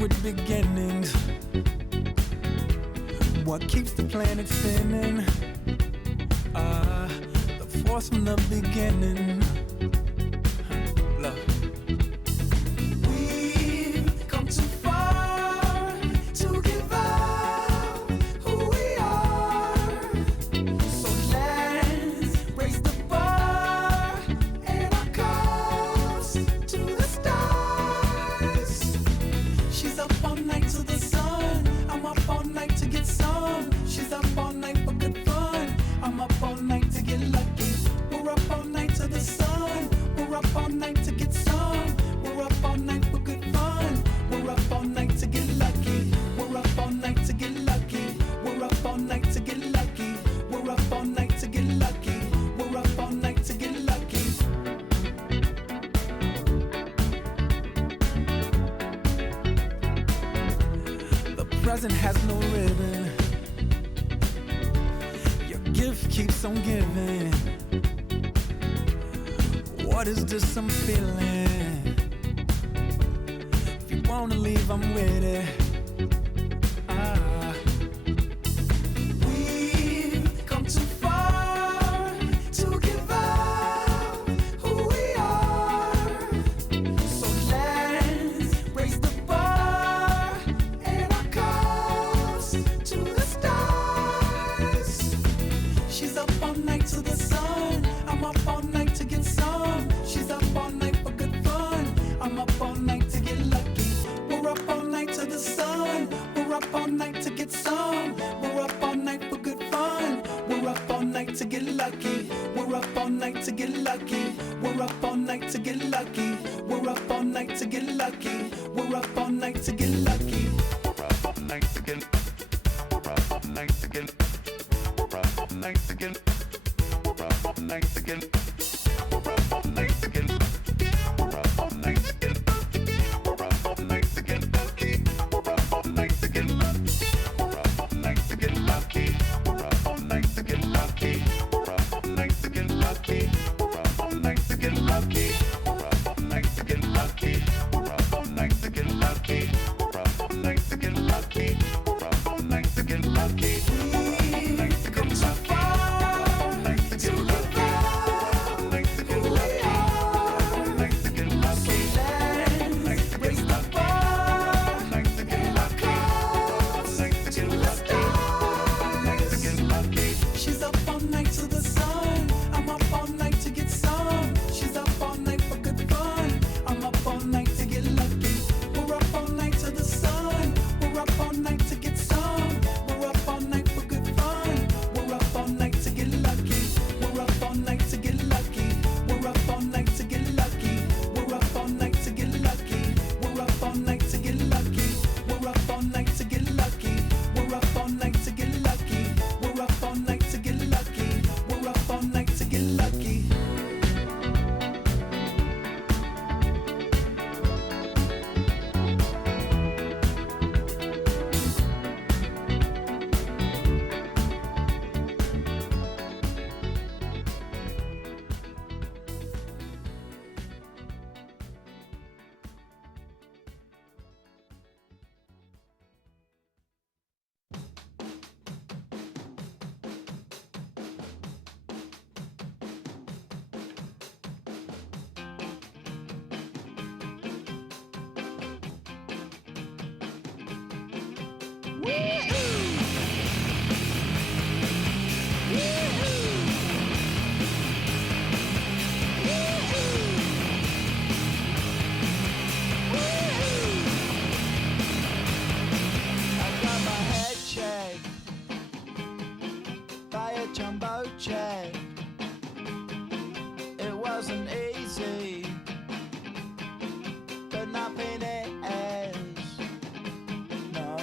with beginnings. What keeps the planet spinning? The force from the beginning. Love. We've come too far to give up who we are. So let's raise the bar and our cups to the stars. She's up all night to the sun. I'm up all night to get some. She's up all night for good fun. I'm up all night to get lucky. We're up all night to the sun. We're up all night to get some. We're up all night for good fun. We're up all night to get lucky. We're up all night to get lucky. We're up all night to get lucky. We're up all night to get lucky. We're up all night to get lucky. The present has no ribbon. Your gift keeps on giving. What is this I'm feeling? If you wanna leave, I'm with it. We've come too far to give up who we are. So let's raise the bar and our cups to the stars. She's up all night to the sun. I'm up all night to get some. She's up all night for good fun. I'm up all night to get lucky. We're up all night to the sun. We're up all night to get some. We're up all night for good fun. We're up all night to get lucky. We're up all night to get lucky. We're up all night to get lucky. We're up all night to get lucky. We're up all night to get lucky. We're up all night to get. We're up all night to get. We're up all night to get. We're up all night to get. We're up all night to get. We're up all night to get. We're up all night to get lucky. We're up all night to get lucky. We're up all night to get lucky. We're up all night to get lucky. We're up all night to get lucky. We're up all night to get lucky. We're up all night to get lucky. We're up all night to get lucky. We're up all night to get lucky. We're up all night to get lucky. We've come too far to give up who we are. So let's raise the bar and our cups to the stars. She's up all night to the sun. I'm up all night to get some. She's up all night for good fun. I'm up all night to get lucky. We're up all night to the sun. We're up all night to get some. We're up all night for good fun. We're up all night to get lucky. We're up all night to get lucky. We're up all night to get lucky. We're up all night to get lucky. We're up all night to get lucky. We're up all night to get lucky. We're up all night to get lucky. We're up all night to get lucky. We're up all night to get lucky. I got my head checked by a jumbo jet. It wasn't easy, but nothing is. No.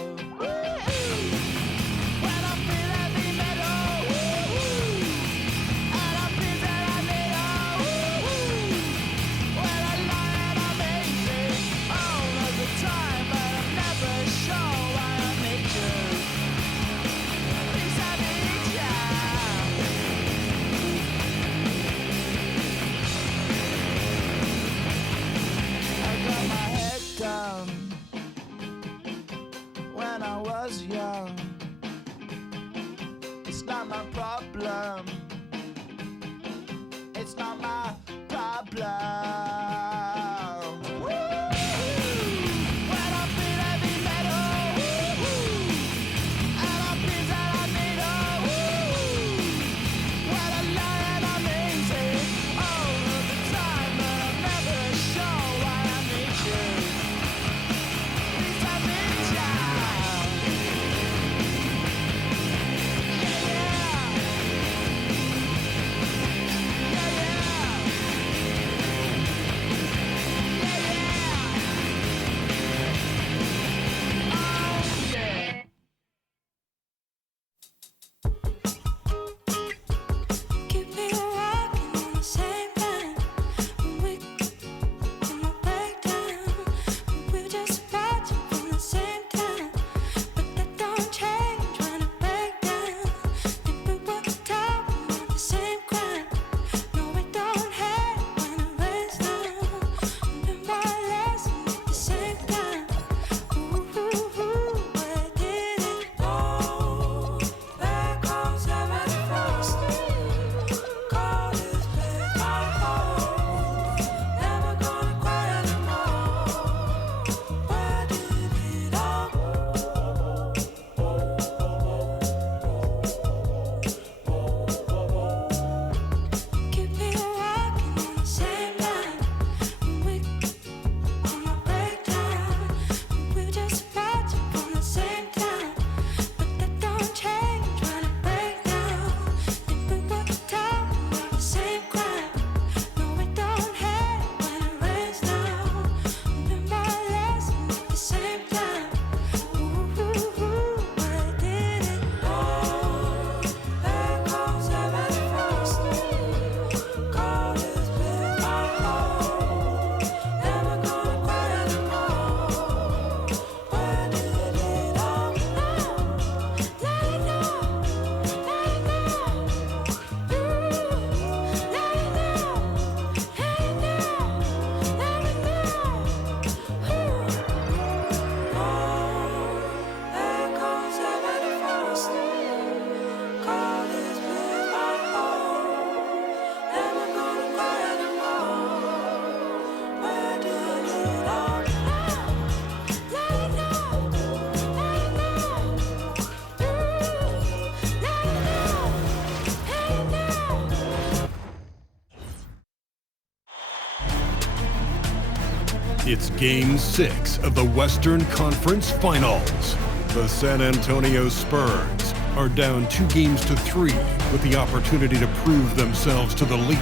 It's Game 6 of the Western Conference Finals. The San Antonio Spurs are down 2-3 with the opportunity to prove themselves to the league,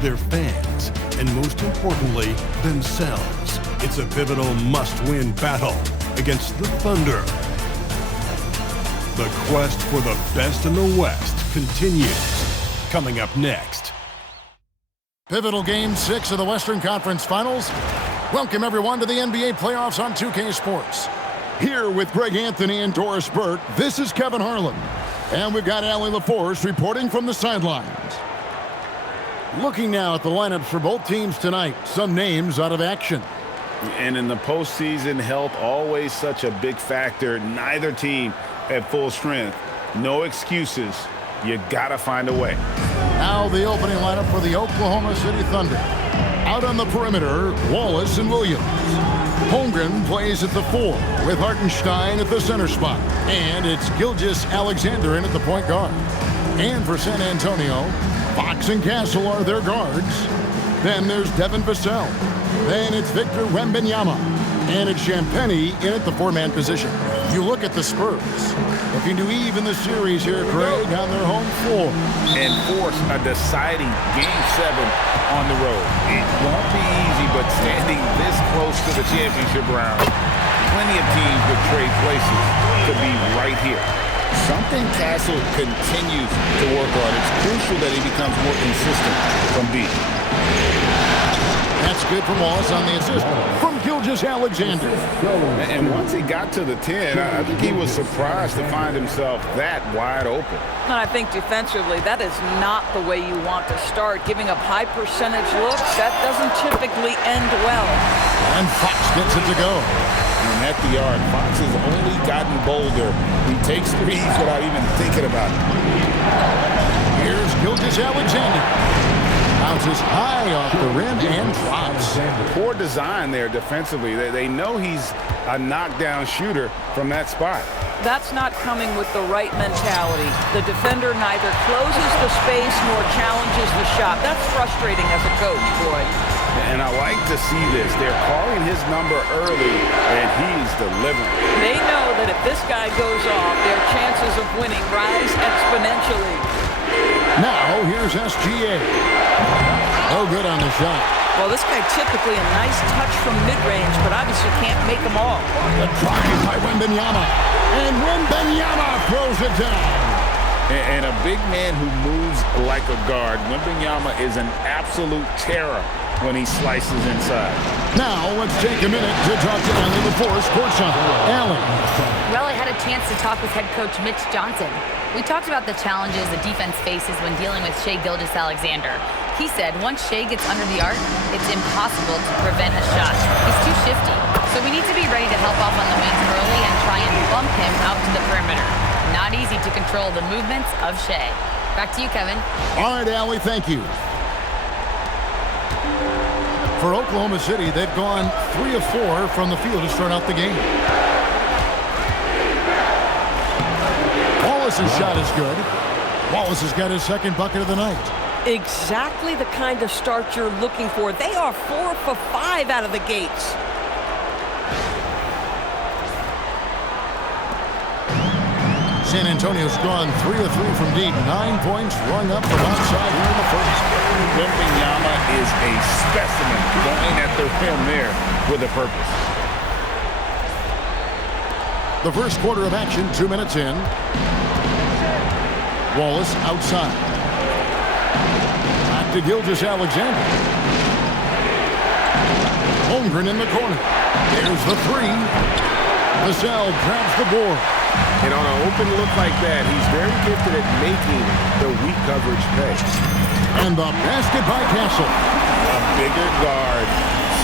their fans, and most importantly, themselves. It's a pivotal must-win battle against the Thunder. The quest for the best in the West continues. Coming up next. Pivotal Game 6 of the Western Conference Finals. Welcome, everyone, to the NBA playoffs on 2K Sports. Here with Greg Anthony and Doris Burt, this is Kevin Harlan. And we've got Allie LaForce reporting from the sidelines. Looking now at the lineups for both teams tonight, some names out of action. And in the postseason, health always such a big factor. Neither team at full strength. No excuses. You gotta find a way. Now the opening lineup for the Oklahoma City Thunder. Out on the perimeter, Wallace and Williams. Holmgren plays at the 4 with Hartenstein at the center spot. And it's Gilgeous-Alexander in at the point guard. And for San Antonio, Fox and Castle are their guards. Then there's Devin Vassell. Then it's Victor Wembanyama. And it's Champagnie in at the 4-man position. You look at the Spurs. Looking to even the series here, Greg, on their home floor. And force a deciding Game 7 on the road. It won't be easy, but standing this close to the championship round, plenty of teams would trade places to be right here. Something Castle continues to work on. It's crucial that he becomes more consistent from deep. That's good from Wallace on the assist from Gilgeous-Alexander. And once he got to the 10, I think he was surprised to find himself that wide open. And I think defensively, that is not the way you want to start. Giving up high percentage looks, that doesn't typically end well. And Fox gets it to go. And at the arc, Fox has only gotten bolder. He takes threes without even thinking about it. Here's Gilgeous-Alexander. Bounces high off the rim and drops. Poor design there defensively. They know he's a knockdown shooter from that spot. That's not coming with the right mentality. The defender neither closes the space nor challenges the shot. That's frustrating as a coach, boy. And I like to see this. They're calling his number early, and he's delivering. They know that if this guy goes off, their chances of winning rise exponentially. Now, here's SGA. No good on the shot. Well, this guy typically a nice touch from mid-range, but obviously can't make them all. The drive by Wembanyama. And Wembanyama throws it down. And a big man who moves like a guard. Wembanyama is an absolute terror when he slices inside. Now, let's take a minute to talk to Allie LaForce courtside. Allie. Well, I had a chance to talk with head coach Mitch Johnson. We talked about the challenges the defense faces when dealing with Shai Gilgeous-Alexander. He said once Shai gets under the arc, it's impossible to prevent a shot. He's too shifty. So we need to be ready to help off on the wings early and try and bump him out to the perimeter. Not easy to control the movements of Shai. Back to you, Kevin. All right, Allie, thank you. For Oklahoma City, they've gone 3 of 4 from the field to start out the game. Wallace's shot is good. Wallace has got his second bucket of the night. Exactly the kind of start you're looking for. They are 4 for 5 out of the gates. San Antonio's gone 3 of 3 from deep. 9 points rung up from outside here in the first. Wembanyama is a specimen going at the rim there with a purpose. The first quarter of action, 2 minutes in. Wallace outside. Back to Gilgeous-Alexander. Holmgren in the corner. There's the 3. Vassell grabs the board. And on an open look like that, he's very gifted at making the weak coverage pay. And the basket by Castle. A bigger guard,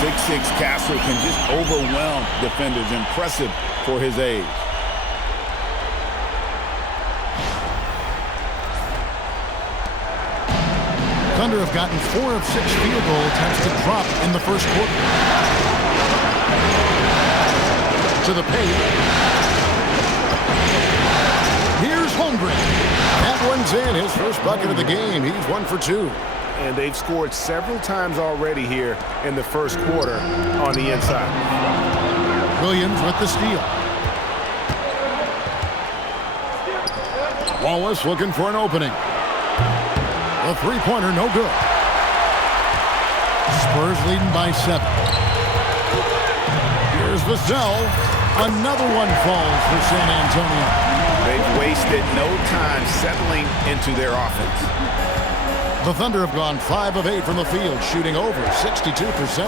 6'6" Castle can just overwhelm defenders. Impressive for his age. Thunder have gotten 4 of 6 field goal attempts to drop in the first quarter. To the paint. Here's Holmgren. That one's in. His first bucket of the game. He's 1 for 2. and they've scored several times already here in the first quarter on the inside. Williams with the steal. Wallace looking for an opening. The three-pointer, no good. Spurs leading by 7. Here's Vassell. Another one falls for San Antonio. They've wasted no time settling into their offense. The Thunder have gone 5 of 8 from the field, shooting over 62%.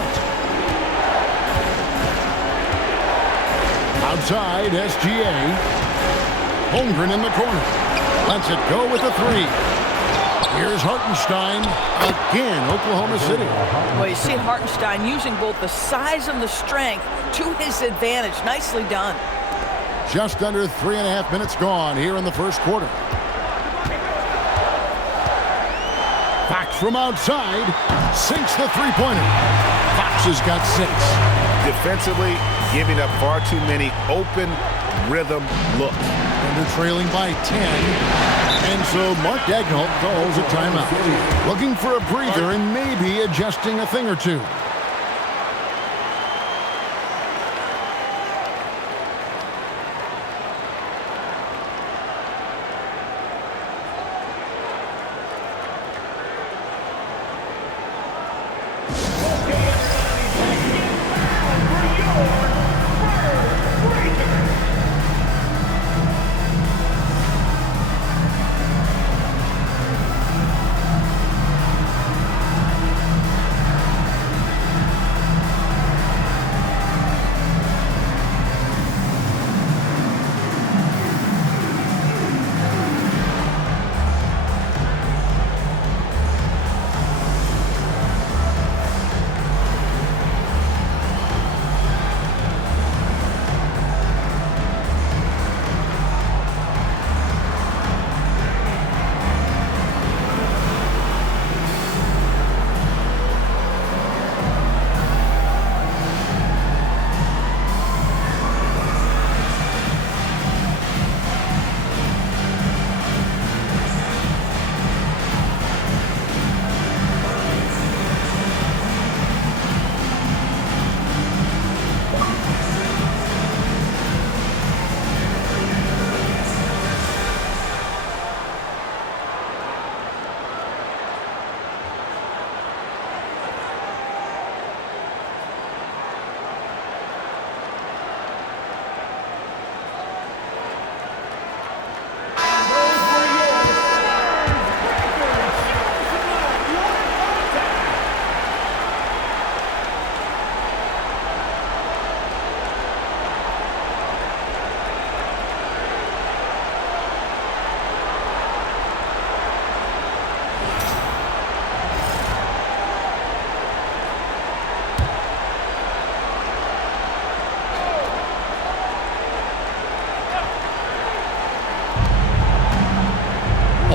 Outside, SGA. Holmgren in the corner. Lets it go with the 3. Here's Hartenstein. Again, Oklahoma City. Well, you see Hartenstein using both the size and the strength to his advantage. Nicely done. Just under 3.5 minutes gone here in the first quarter. Fox from outside sinks the three-pointer. Fox has got 6. Defensively, giving up far too many open rhythm looks. And they're trailing by 10. And so Mark Daigneault calls a timeout. Looking for a breather and maybe adjusting a thing or two.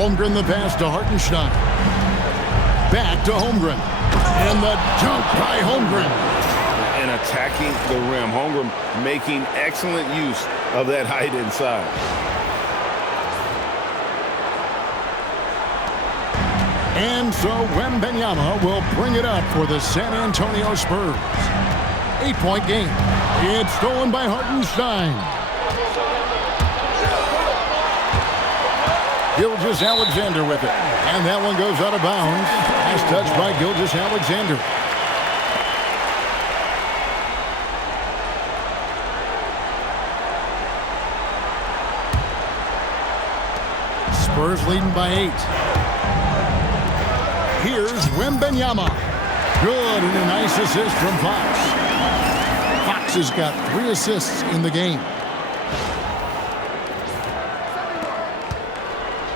Holmgren the pass to Hartenstein. Back to Holmgren. And the dunk by Holmgren. And attacking the rim. Holmgren making excellent use of that height inside. And so Wembanyama will bring it up for the San Antonio Spurs. 8-point game. It's stolen by Hartenstein. Gilgeous-Alexander with it. And that one goes out of bounds. Nice touch by Gilgeous-Alexander. Spurs leading by 8. Here's Wembanyama. Good, and a nice assist from Fox. Fox has got 3 assists in the game.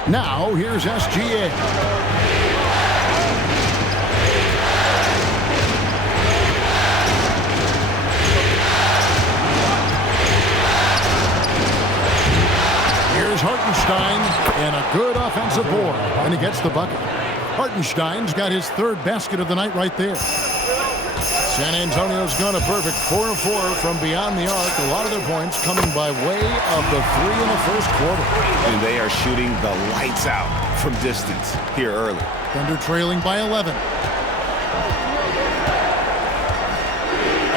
Now, here's SGA. Here's Hartenstein, and a good offensive board, and he gets the bucket. Hartenstein's got his 3rd basket of the night right there. San Antonio's gone a perfect 4 of 4 from beyond the arc. A lot of their points coming by way of the 3 in the first quarter. And they are shooting the lights out from distance here early. Thunder trailing by 11.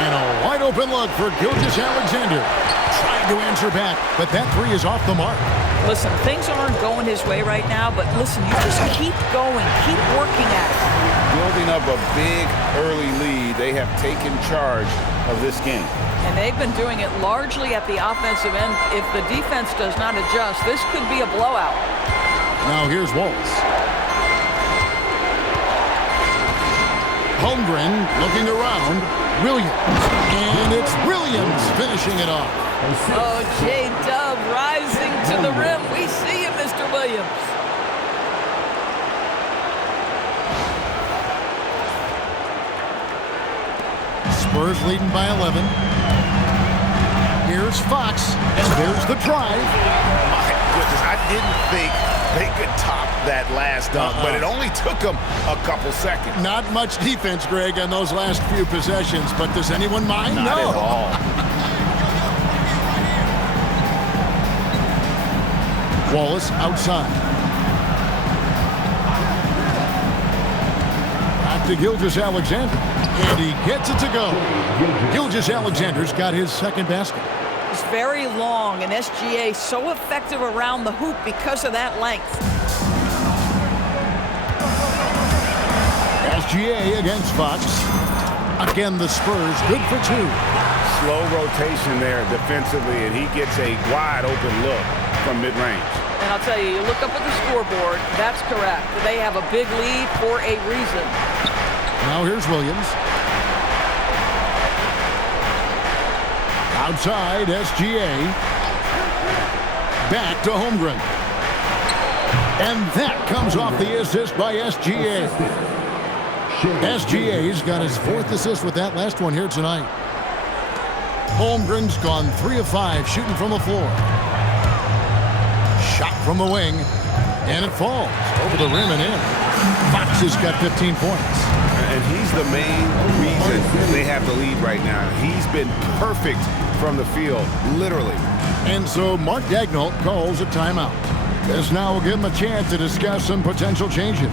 And a wide open look for Gilgeous-Alexander. Trying to answer back, but that 3 is off the mark. Listen, things aren't going his way right now, but listen, you just keep going, keep working at it. Building up a big early lead, they have taken charge of this game. And they've been doing it largely at the offensive end. If the defense does not adjust, this could be a blowout. Now here's Wallace. Holmgren looking around. Williams. And it's Williams finishing it off. Oh, J-Dub rising to the rim. We see you, Mr. Williams. Spurs leading by 11. Here's Fox, and there's the drive. My goodness, I didn't think they could top that last dunk, but it only took them a couple seconds. Not much defense, Greg, on those last few possessions, but does anyone mind? Not at all. Wallace outside. Back to Gilgeous-Alexander. And he gets it to go. Gilgeous-Alexander's got his second basket. It's very long, and SGA so effective around the hoop because of that length. SGA against Fox. Again, the Spurs good for 2. Slow rotation there defensively, and he gets a wide open look from mid-range. And I'll tell you, you look up at the scoreboard, that's correct. They have a big lead for a reason. Now here's Williams. Outside, SGA. Back to Holmgren. And that comes off the assist by SGA. SGA's got his 4th assist with that last one here tonight. Holmgren's gone 3 of 5 shooting from the floor. Shot from the wing, and it falls over the rim and in. Fox has got 15 points. And he's the main reason they have the lead right now. He's been perfect from the field, literally. And so Mark Daigneault calls a timeout. This now will give him a chance to discuss some potential changes.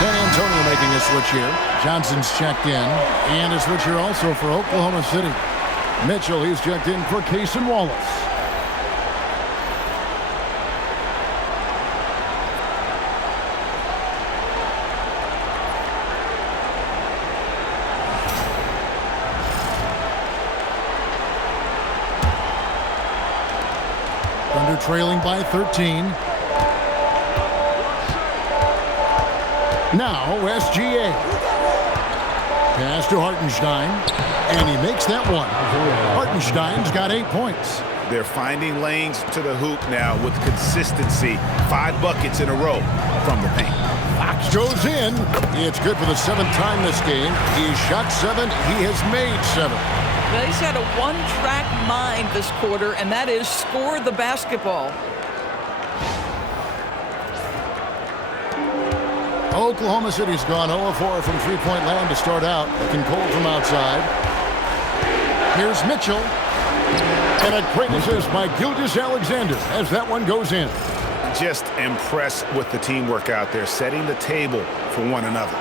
San Antonio making a switch here. Johnson's checked in. And a switch here also for Oklahoma City. Mitchell, he's checked in for Carson Wallace. Thunder trailing by 13. Now SGA. Pass to Hartenstein. And he makes that one. Hartenstein's got 8 points. They're finding lanes to the hoop now with consistency. 5 buckets in a row from the paint. Fox goes in. It's good for the 7th time this game. He's shot 7. He has made 7. Now, he's had a one-track mind this quarter, and that is score the basketball. Oklahoma City's gone 0-4 from three-point land to start out. Looking cold from outside. Here's Mitchell. And a great assist by Gilgeous-Alexander as that one goes in. Just impressed with the teamwork out there, setting the table for one another.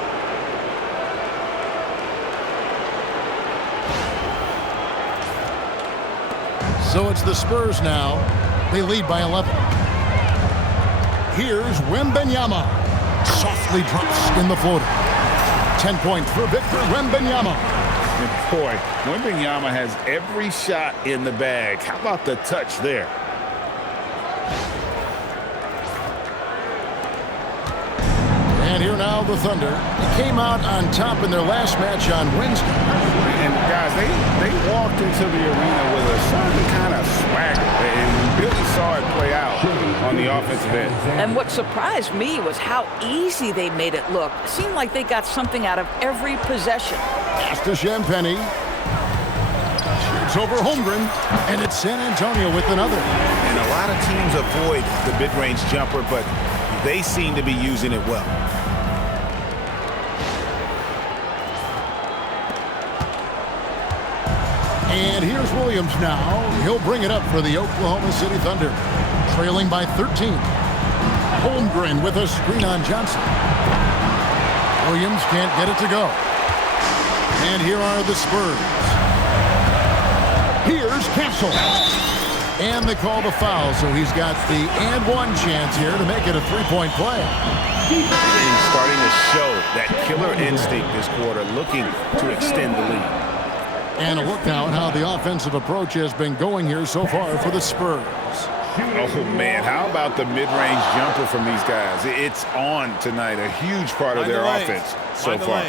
So it's the Spurs now. They lead by 11. Here's Wembanyama. Softly drops in the floater. 10 points for Victor Wembanyama. And boy, Wembanyama has every shot in the bag. How about the touch there? And here now the Thunder. They came out on top in their last match on Wednesday. And guys, they walked into the arena with a certain kind of swagger, and we really saw it play out on the offensive end. And what surprised me was how easy they made it look. It seemed like they got something out of every possession. Pass to Champagny. Shoots over Holmgren, and it's San Antonio with another. And a lot of teams avoid the mid-range jumper, but they seem to be using it well. And here's Williams now. He'll bring it up for the Oklahoma City Thunder. Trailing by 13. Holmgren with a screen on Johnson. Williams can't get it to go. And here are the Spurs. Here's Castle. And they call the foul, so he's got the and one chance here to make it a three-point play. He's starting to show that killer instinct this quarter, looking to extend the lead. And a look now at how the offensive approach has been going here so far for the Spurs. Oh, man, how about the mid-range jumper from these guys? It's on tonight, a huge part of their offense so far.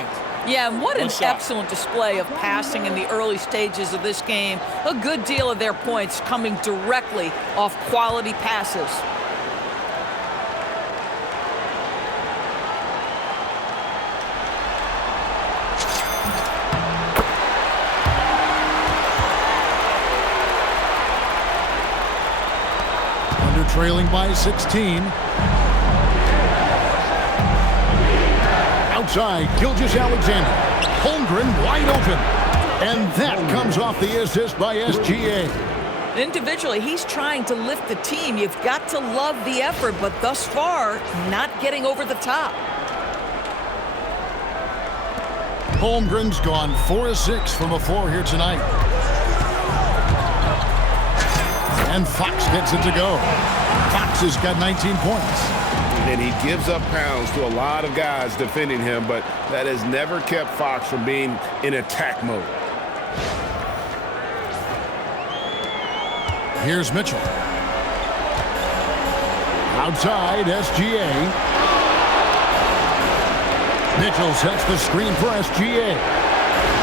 Yeah, and what an excellent display of passing in the early stages of this game. A good deal of their points coming directly off quality passes. Trailing by 16. Outside, Gilgeous-Alexander. Holmgren wide open. And that comes off the assist by SGA. Individually, he's trying to lift the team. You've got to love the effort, but thus far, not getting over the top. Holmgren's gone 4 of 6 from a 4 here tonight. And Fox gets it to go. Fox has got 19 points. And he gives up pounds to a lot of guys defending him, but that has never kept Fox from being in attack mode. Here's Mitchell. Outside, SGA. Mitchell sets the screen for SGA.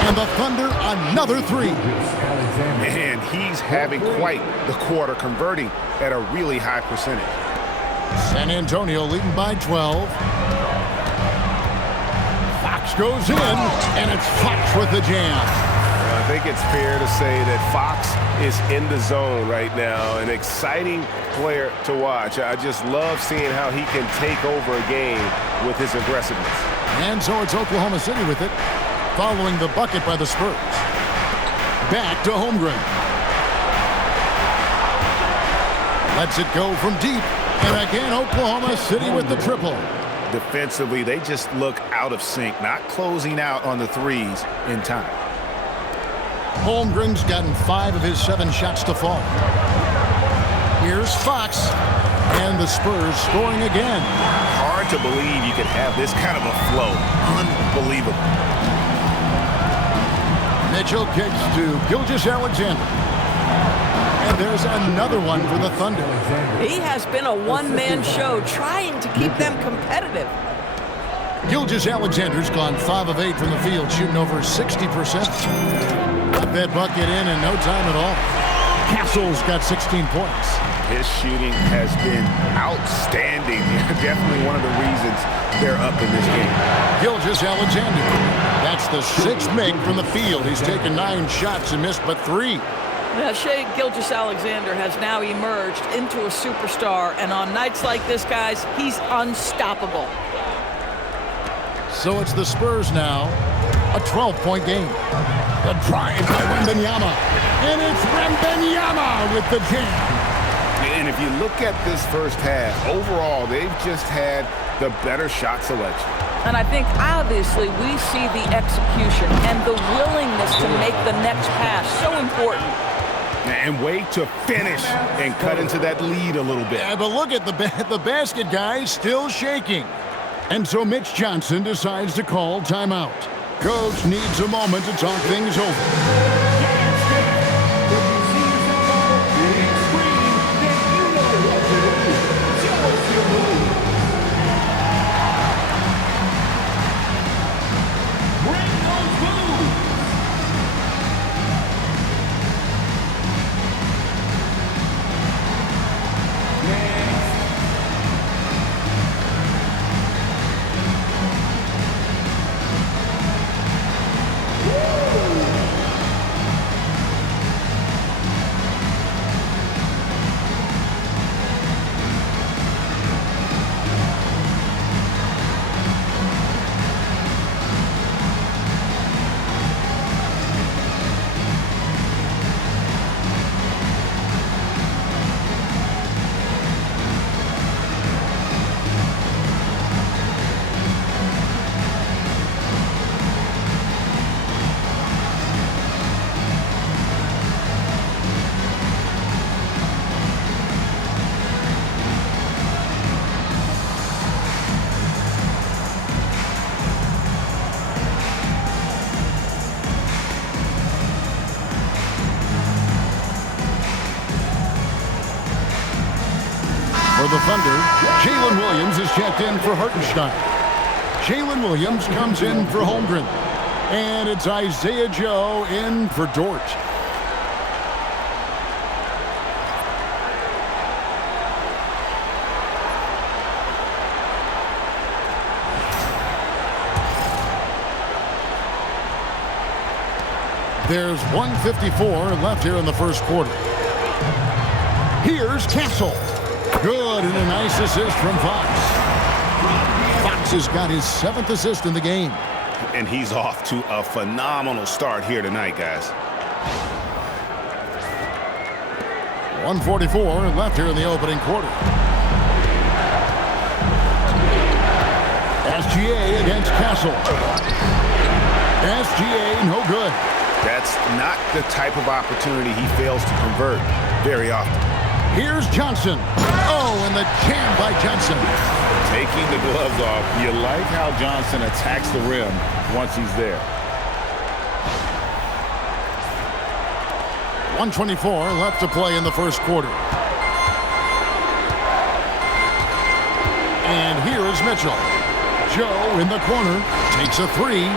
And the Thunder, another three. Man, he's having quite the quarter, converting at a really high percentage. San Antonio leading by 12. Fox goes in, and it's Fox with the jam. I think it's fair to say that Fox is in the zone right now, an exciting player to watch. I just love seeing how he can take over a game with his aggressiveness. And so it's Oklahoma City with it, following the bucket by the Spurs. Back to Holmgren. Lets it go from deep. And again, Oklahoma City with the triple. Defensively, they just look out of sync, not closing out on the threes in time. Holmgren's gotten 5 of his 7 shots to fall. Here's Fox. And the Spurs scoring again. Hard to believe you could have this kind of a flow. Unbelievable. Mitchell kicks to Gilgeous-Alexander. And there's another one for the Thunder. He has been a one-man show trying to keep them competitive. Gilgeous-Alexander's gone 5 of 8 from the field, shooting over 60%. Got that bucket in no time at all. Castle's got 16 points. His shooting has been outstanding. Definitely one of the reasons they're up in this game. Gilgeous-Alexander. That's the 6th make from the field. He's taken 9 shots and missed but 3. Now, Shai Gilgeous-Alexander has now emerged into a superstar, and on nights like this, guys, he's unstoppable. So it's the Spurs now, a 12-point game. The drive by Wembanyama. And it's Wembanyama with the jam. And if you look at this first half, overall, they've just had the better shot selection. And I think, obviously, we see the execution and the willingness to make the next pass so important. And wait to finish and cut into that lead a little bit. Yeah, but look at the basket guy still shaking. And so Mitch Johnson decides to call timeout. Coach needs a moment to talk things over. For the Thunder, Jalen Williams is checked in for Hartenstein. Jalen Williams comes in for Holmgren. And it's Isaiah Joe in for Dort. There's 1:54 left here in the first quarter. Here's Castle. Good, and a nice assist from Fox. Fox has got his 7th assist in the game. And he's off to a phenomenal start here tonight, guys. 1:44 left here in the opening quarter. SGA against Castle. SGA, no good. That's not the type of opportunity he fails to convert very often. Here's Johnson. Oh, and the jam by Johnson. Taking the gloves off. You like how Johnson attacks the rim once he's there. 1:24 left to play in the first quarter. And here is Mitchell. Joe in the corner takes a three.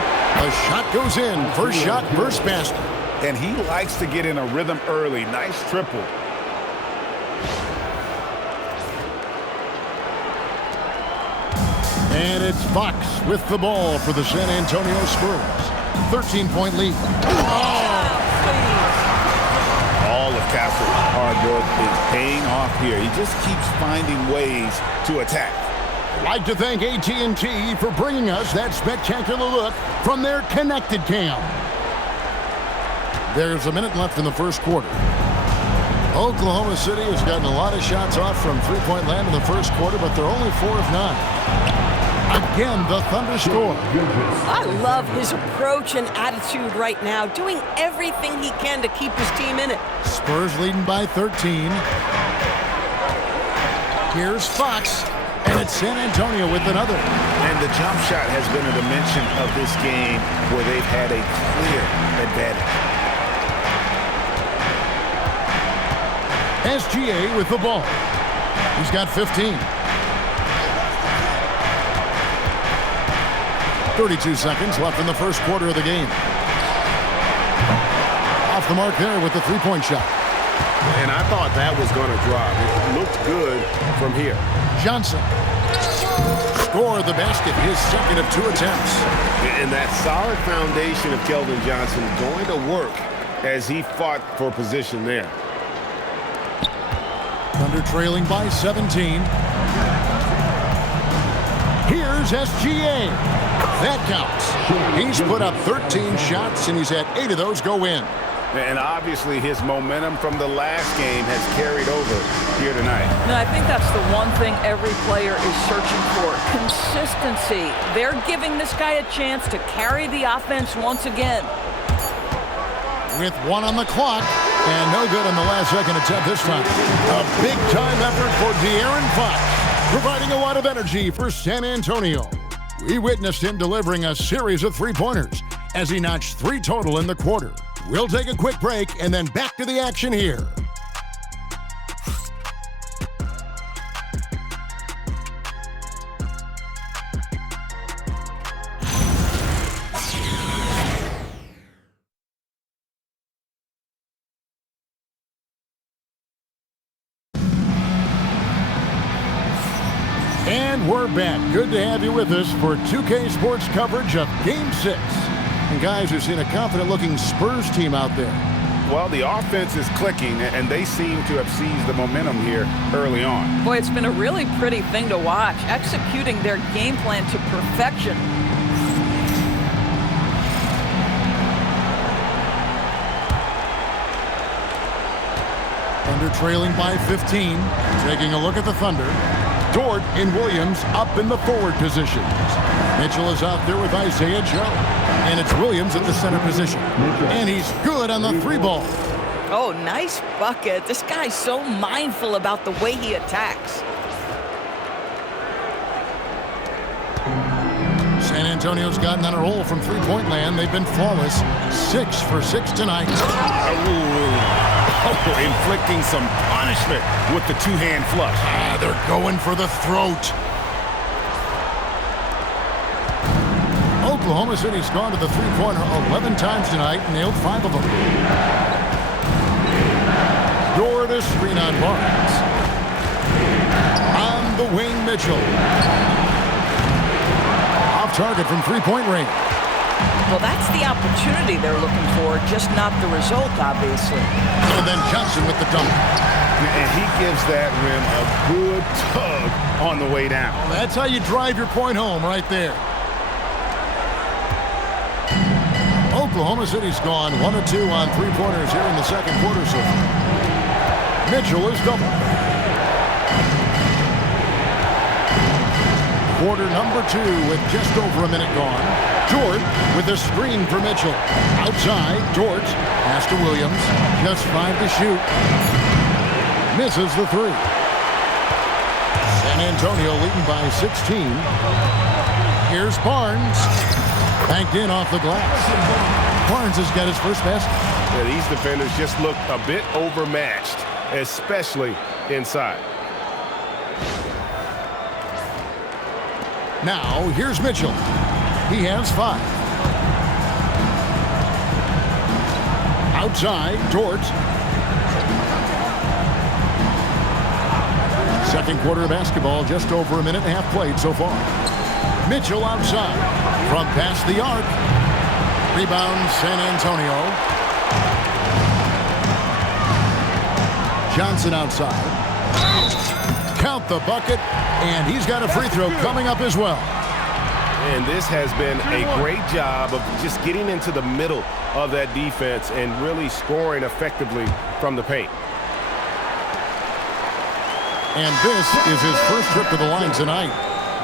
The shot goes in. First shot, first basket. And he likes to get in a rhythm early. Nice triple. And it's Fox with the ball for the San Antonio Spurs. 13-point lead. All of Castle's hard work is paying off here. He just keeps finding ways to attack. I'd like to thank AT&T for bringing us that spectacular look from their connected cam. There's a minute left in the first quarter. Oklahoma City has gotten a lot of shots off from three-point land in the first quarter, but they're only 4 of 9. Again, the Thunder score. I love his approach and attitude right now, doing everything he can to keep his team in it. Spurs leading by 13. Here's Fox, and it's San Antonio with another. And the jump shot has been a dimension of this game where they've had a clear advantage. SGA with the ball. He's got 15. 32 seconds left in the first quarter of the game. Off the mark there with the three-point shot. And I thought that was going to drop. It looked good from here. Johnson scored the basket, his second of 2 attempts. And that solid foundation of Keldon Johnson going to work as he fought for position there. Thunder trailing by 17. Here's Here's SGA. That counts. He's put up 13 shots, and he's had 8 of those go in. And obviously his momentum from the last game has carried over here tonight. No, I think that's the one thing every player is searching for. Consistency. They're giving this guy a chance to carry the offense once again. With 1 on the clock, and no good on the last second attempt this time. A big-time effort for De'Aaron Fox, providing a lot of energy for San Antonio. We witnessed him delivering a series of three-pointers as he notched 3 total in the quarter. We'll take a quick break and then back to the action here. And we're back. Good to have you with us for 2K Sports coverage of Game 6. And guys, we've seen a confident-looking Spurs team out there. Well, the offense is clicking, and they seem to have seized the momentum here early on. Boy, it's been a really pretty thing to watch, executing their game plan to perfection. Thunder trailing by 15. Taking a look at the Thunder. Dort and Williams up in the forward positions. Mitchell is out there with Isaiah Joe. And it's Williams at the center position. And he's good on the 3-ball. Oh, nice bucket. This guy's so mindful about the way he attacks. San Antonio's gotten on a roll from three-point land. They've been flawless. 6 for 6 tonight. Inflicting some punishment with the two-hand flush. They're going for the throat. Oklahoma City's gone to the three-pointer 11 times tonight and nailed 5 of them. Door to screen on Barnes. On the wing, Mitchell. Off target from three-point range. Well, that's the opportunity they're looking for, just not the result, obviously. And then Johnson with the dunk. And he gives that rim a good tug on the way down. Well, that's how you drive your point home right there. Oklahoma City's gone 1 of 2 on three-pointers here in the second quarter so far. Mitchell is double. Quarter number 2 with just over a minute gone. Dort with a screen for Mitchell. Outside, Dort. Pass to Williams. Just 5 to shoot. Misses the 3. San Antonio leading by 16. Here's Barnes. Banked in off the glass. Barnes has got his first basket. Yeah, these defenders just look a bit overmatched, especially inside. Now, here's Mitchell. He has 5. Outside, Dort. Second quarter of basketball, just over a minute and a half played so far. Mitchell outside. From past the arc. Rebound, San Antonio. Johnson outside. Count the bucket, and he's got a free throw coming up as well. And this has been a great job of just getting into the middle of that defense and really scoring effectively from the paint. And this is his first trip to the line tonight.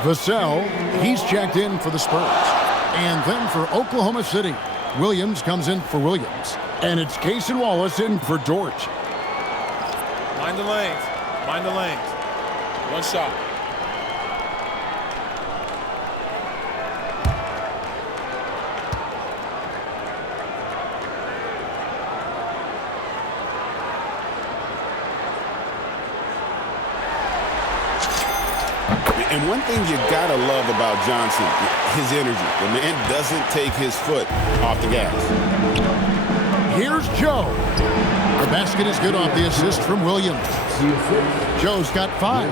Vassell, he's checked in for the Spurs. And then for Oklahoma City, Williams comes in for Williams. And it's Carson Wallace in for Dort. Mind the lanes. Mind the lanes. One shot. And one thing you gotta love about Johnson, his energy. The man doesn't take his foot off the gas. Here's Joe. The basket is good off the assist from Williams. Joe's got 5.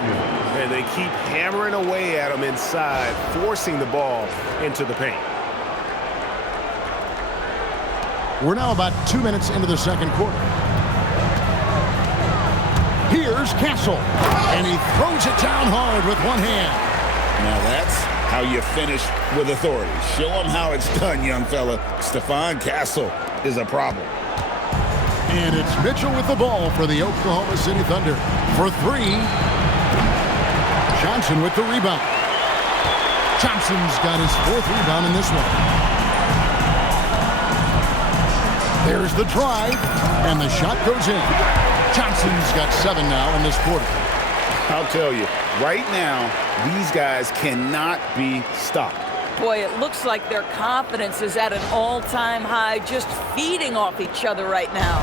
And they keep hammering away at him inside, forcing the ball into the paint. We're now about 2 minutes into the second quarter. Here's Castle, and he throws it down hard with one hand. Now that's how you finish with authority. Show them how it's done, young fella. Stephon Castle is a problem. And it's Mitchell with the ball for the Oklahoma City Thunder. For three, Johnson with the rebound. Johnson's got his fourth rebound in this one. There's the drive, and the shot goes in. Johnson's got 7 now in this quarter. I'll tell you, right now, these guys cannot be stopped. Boy, it looks like their confidence is at an all-time high, just feeding off each other right now.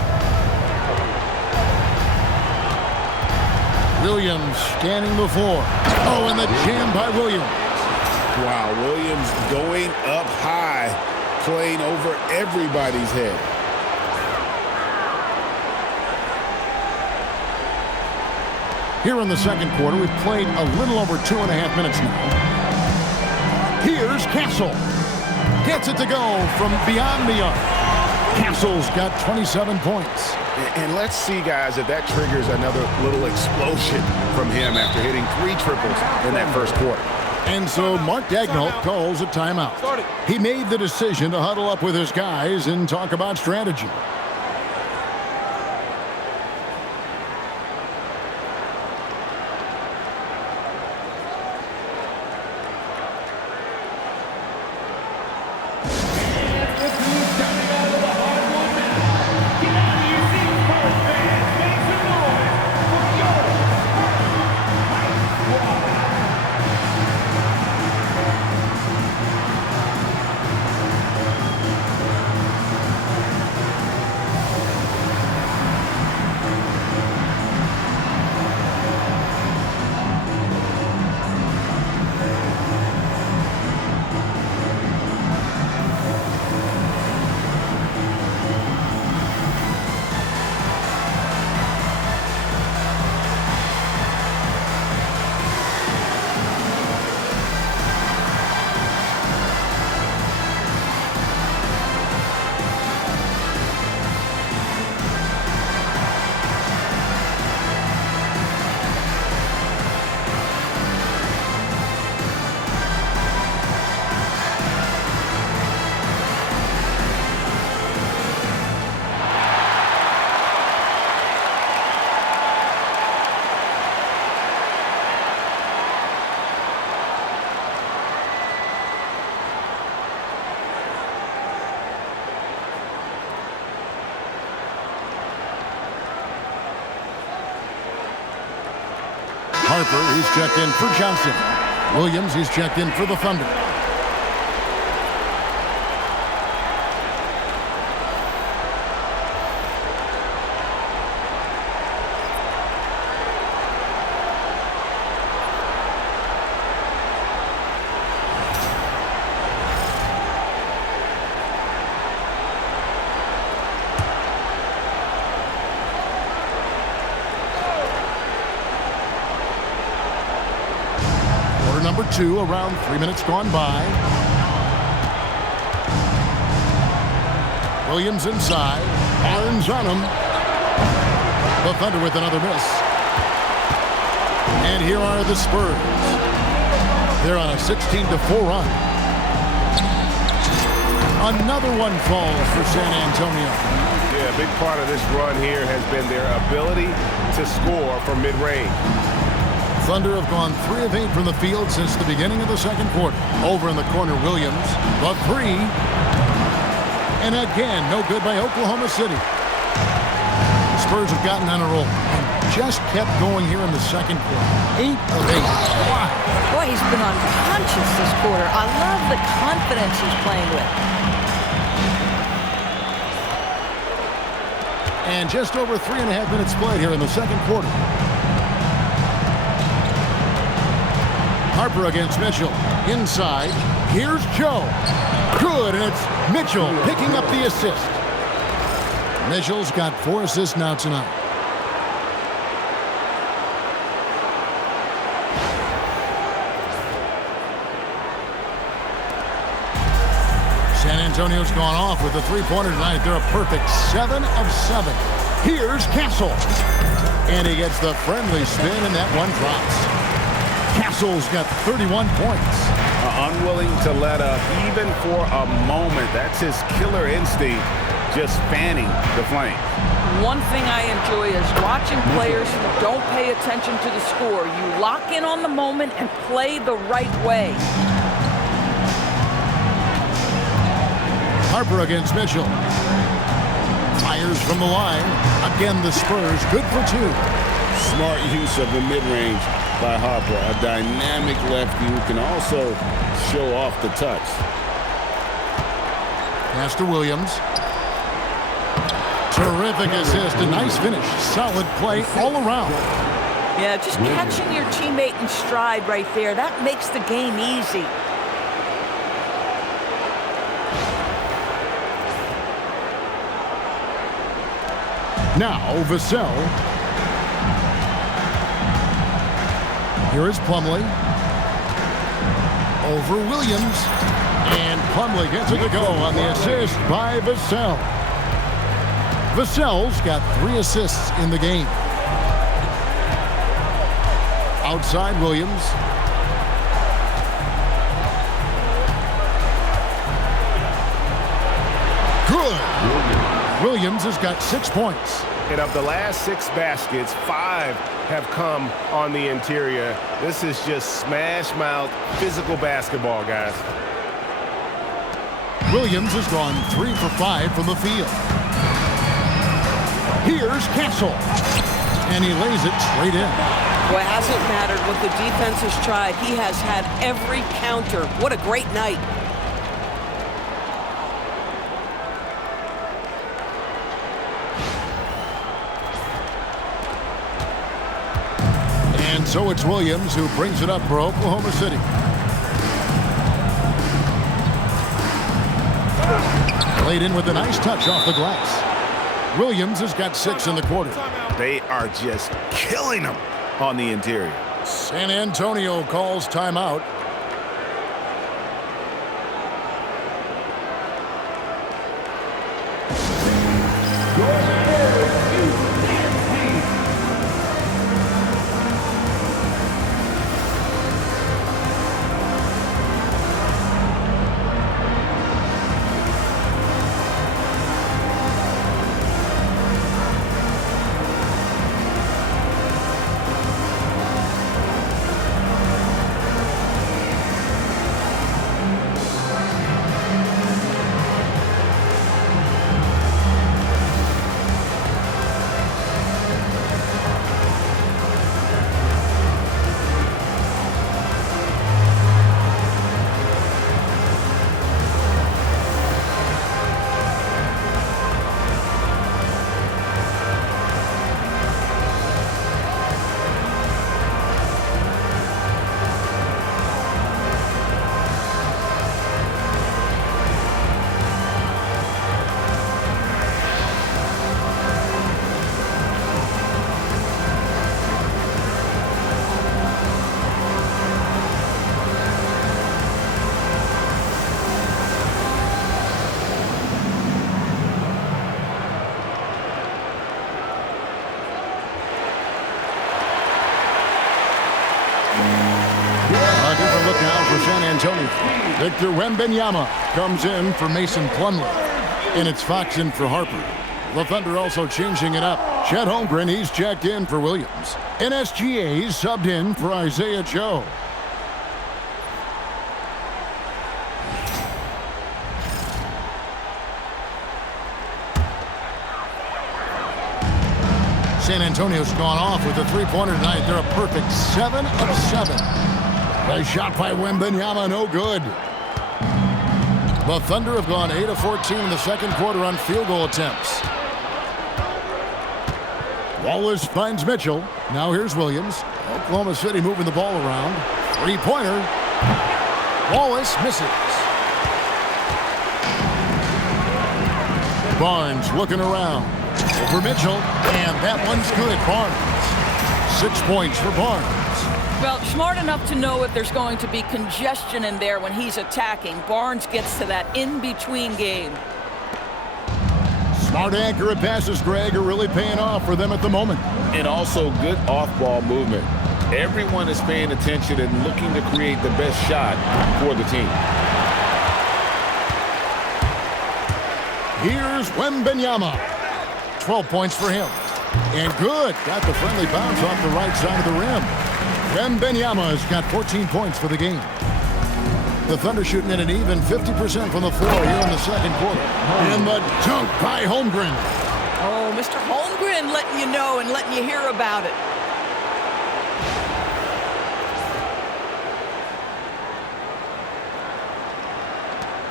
Williams scanning the floor. Oh, and the jam by Williams. Wow, Williams going up high, playing over everybody's head. Here in the second quarter, we've played a little over 2.5 minutes now. Here's Castle. Gets it to go from beyond the arc. Castle's got 27 points. And let's see, guys, if that triggers another little explosion from him after hitting 3 triples in that first quarter. And so Mark Daigneault calls a timeout. He made the decision to huddle up with his guys and talk about strategy. Harper, he's checked in for Johnson. Williams, he's checked in for the Thunder. Number 2, around 3 minutes gone by. Williams inside. Barnes on him. The Thunder with another miss. And here are the Spurs. They're on a 16-4 run. Another one falls for San Antonio. Yeah, a big part of this run here has been their ability to score from mid-range. Thunder have gone 3 of 8 from the field since the beginning of the second quarter. Over in the corner, Williams, the 3. And again, no good by Oklahoma City. The Spurs have gotten on a roll and just kept going here in the second quarter. 8 of 8. Wow. Boy, he's been unconscious this quarter. I love the confidence he's playing with. And just over 3.5 minutes played here in the second quarter. Harper against Mitchell. Inside. Here's Joe. Good, and it's Mitchell picking up the assist. Mitchell's got 4 assists now tonight. San Antonio's gone off with a 3-pointer tonight. They're a perfect 7 of 7. Here's Castle. And he gets the friendly spin, and that one drops. Castle's got 31 points. unwilling to let up even for a moment. That's his killer instinct, just fanning the flames. One thing I enjoy is watching players who don't pay attention to the score. You lock in on the moment and play the right way. Harper against Mitchell. Fires from the line. Again, the Spurs good for 2. Smart use of the mid-range by Harper. A dynamic lefty who can also show off the touch. Pass to Williams. Terrific assist. A nice finish. Solid play all around. Yeah, just catching your teammate in stride right there. That makes the game easy. Now, Vassell. Here is Plumlee. Over Williams. And Plumlee gets it to go on the assist by Vassell. Vassell's got 3 assists in the game. Outside Williams. Good. Williams has got 6 points. And of the last 6 baskets, 5 have come on the interior. This is just smash mouth physical basketball, guys. Williams has gone 3 for 5 from the field. Here's Castle. And he lays it straight in. Well, it hasn't mattered what the defense has tried. He has had every counter. What a great night. And so it's Williams who brings it up for Oklahoma City. Played in with a nice touch off the glass. Williams has got 6 in the quarter. They are just killing them on the interior. San Antonio calls timeout. A different look now for San Antonio. Victor Wembanyama comes in for Mason Plumlee. And it's Fox in for Harper. The Thunder also changing it up. Chet Holmgren, he's checked in for Williams. NSGA subbed in for Isaiah Joe. San Antonio's gone off with a three-pointer tonight. They're a perfect 7 of 7. A shot by Wembanyama, no good. The Thunder have gone 8 of 14 in the second quarter on field goal attempts. Wallace finds Mitchell. Now here's Williams. Oklahoma City moving the ball around. Three-pointer. Wallace misses. Barnes looking around. Over Mitchell, and that one's good. Barnes. 6 points for Barnes. Well, smart enough to know if there's going to be congestion in there when he's attacking. Barnes gets to that in-between game. Smart, accurate passes, Greg, are really paying off for them at the moment. And also good off-ball movement. Everyone is paying attention and looking to create the best shot for the team. Here's Wembenyama. 12 points for him. And good. Got the friendly bounce off the right side of the rim. Wembenyama's got 14 points for the game. The Thunder shooting at an even 50% from the floor here in the second quarter. And the dunk by Holmgren. Oh, Mr. Holmgren letting you know and letting you hear about it.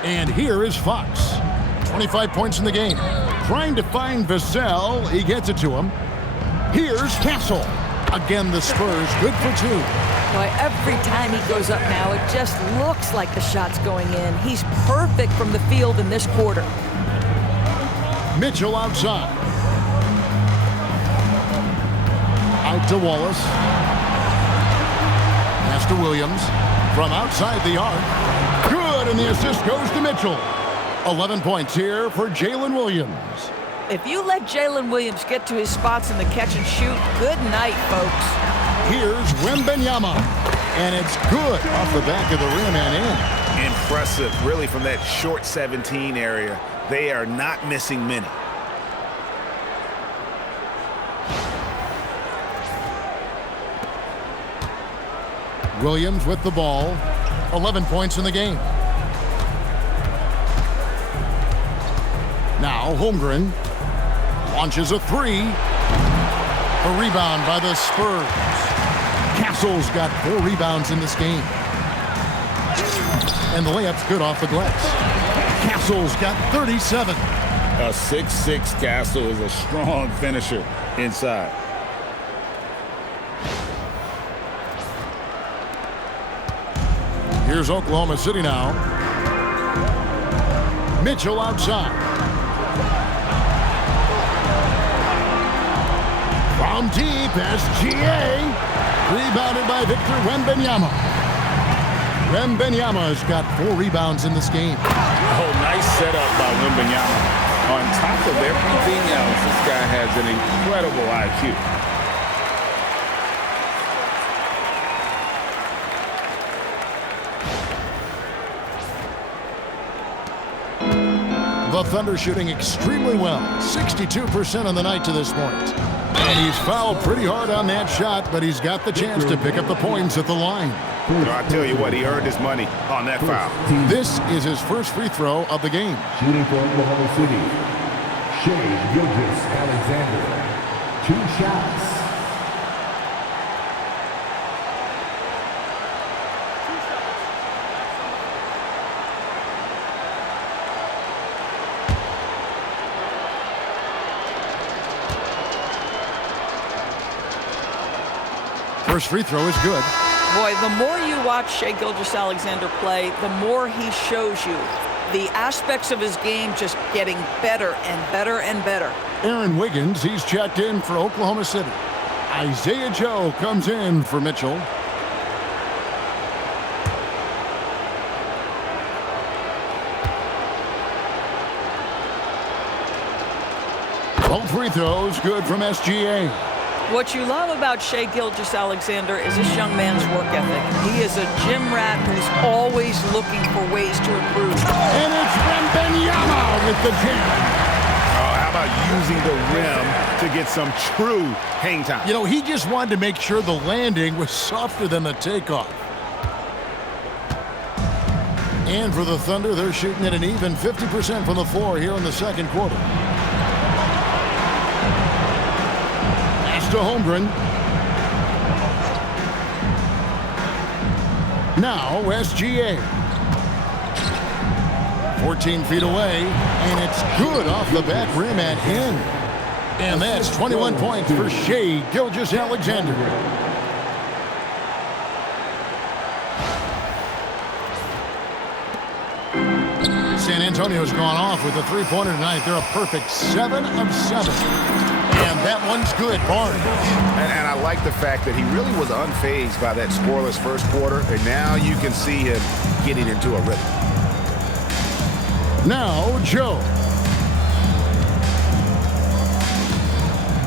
And here is Fox. 25 points in the game. Trying to find Vassell. He gets it to him. Here's Castle. Again, the Spurs good for 2. Boy, every time he goes up now, it just looks like the shot's going in. He's perfect from the field in this quarter. Mitchell outside. Out to Wallace. Pass to Williams. From outside the arc. Good, and the assist goes to Mitchell. 11 points here for Jalen Williams. If you let Jalen Williams get to his spots in the catch and shoot, good night, folks. Here's Wembenyama. And it's good off the back of the rim and in. Impressive, really, from that short 17 area. They are not missing many. Williams with the ball. 11 points in the game. Now Holmgren launches a 3. A rebound by the Spurs. Castle's got 4 rebounds in this game. And the layup's good off the glass. Castle's got 37. A 6'6" Castle is a strong finisher inside. Here's Oklahoma City now. Mitchell outside. From deep, SGA. Rebounded by Victor Wembanyama. Wembanyama's got 4 rebounds in this game. Oh, nice setup by Wembanyama. On top of everything else, this guy has an incredible IQ. The Thunder shooting extremely well. 62% on the night to this point. And he's fouled pretty hard on that shot, but he's got the chance to pick up the points at the line. I tell you what, he earned his money on that foul. This is his first free throw of the game. Shooting for Oklahoma City, Shai Gilgeous-Alexander. 2 shots. First free throw is good. Boy, the more you watch Shai Gilgeous-Alexander play, the more he shows you the aspects of his game just getting better and better and better. Aaron Wiggins, he's checked in for Oklahoma City. Isaiah Joe comes in for Mitchell. Both free throws good from SGA. What you love about Shai Gilgeous-Alexander is this young man's work ethic. He is a gym rat who's always looking for ways to improve. And it's Wembanyama with the jam. Oh, how about using the rim to get some true hang time? You know, he just wanted to make sure the landing was softer than the takeoff. And for the Thunder, they're shooting at an even 50% from the floor here in the second quarter. To Holmgren. Now SGA. 14 feet away, and it's good off the back rim and in. And that's 21 points for Shai Gilgeous-Alexander. San Antonio's gone off with a 3-pointer tonight. They're a perfect 7 of 7. And that one's good, Barnes. And I like the fact that he really was unfazed by that scoreless first quarter, and now you can see him getting into a rhythm. Now, Joe.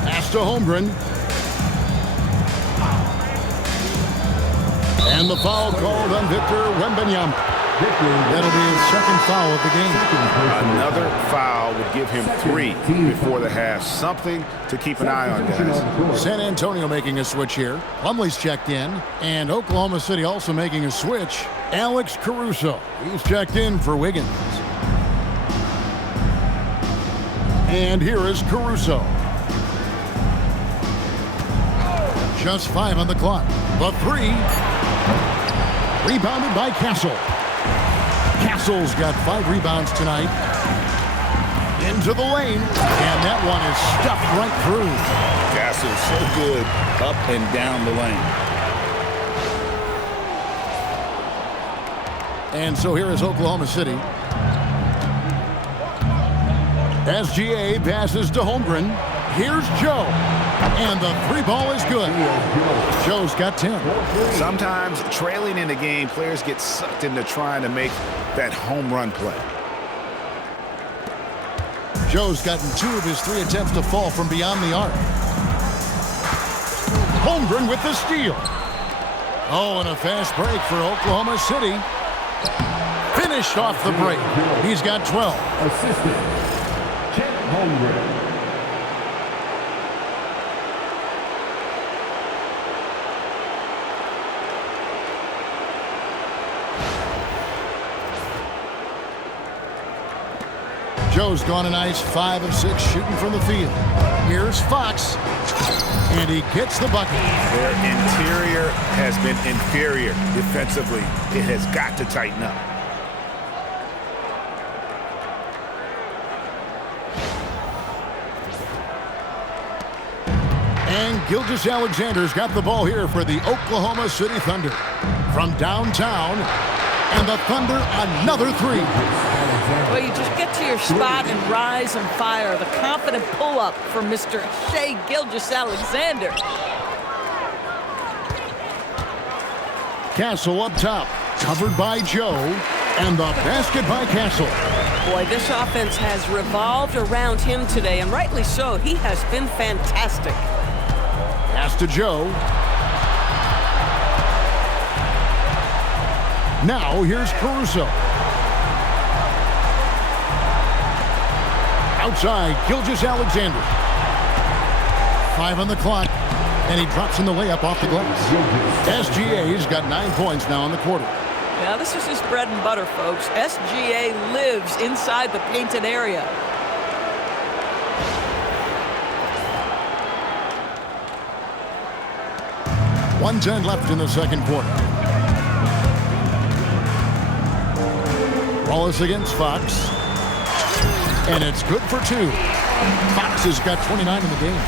Pass to Holmgren. And the foul called on Victor Wembanyama. That'll be his second foul of the game. Another foul would give him 3 before the half. Something to keep an eye on, guys. San Antonio making a switch here. Plumlee's checked in. And Oklahoma City also making a switch. Alex Caruso. He's checked in for Wiggins. And here is Caruso. Just 5 on the clock. The 3. Rebounded by Castle. Castle's got 5 rebounds tonight. Into the lane. And that one is stuffed right through. Castle's so good up and down the lane. And so here is Oklahoma City. SGA passes to Holmgren. Here's Joe. And the 3 ball is good. Joe's got 10. Sometimes trailing in the game, players get sucked into trying to make that home run play. Joe's gotten 2 of his 3 attempts to fall from beyond the arc. Holmgren with the steal. Oh, and a fast break for Oklahoma City. Finished off the break. He's got 12. Assistant, Chet Holmgren. Joe's gone a nice 5 of 6 shooting from the field. Here's Fox. And he gets the bucket. Their interior has been inferior defensively. It has got to tighten up. And Gilgeous-Alexander's got the ball here for the Oklahoma City Thunder. From downtown, and the Thunder another 3. Well, you just get to your spot and rise and fire. The confident pull-up from Mr. Shai Gilgeous-Alexander. Castle up top, covered by Joe, and the basket by Castle. Boy, this offense has revolved around him today, and rightly so. He has been fantastic. Pass to Joe. Now here's Caruso. Outside, Gilgeous-Alexander. 5 on the clock, and he drops in the layup off the glass. SGA's got 9 points now in the quarter. Now, this is his bread and butter, folks. SGA lives inside the painted area. .110 left in the second quarter. Wallace against Fox. And it's good for 2. Fox has got 29 in the game.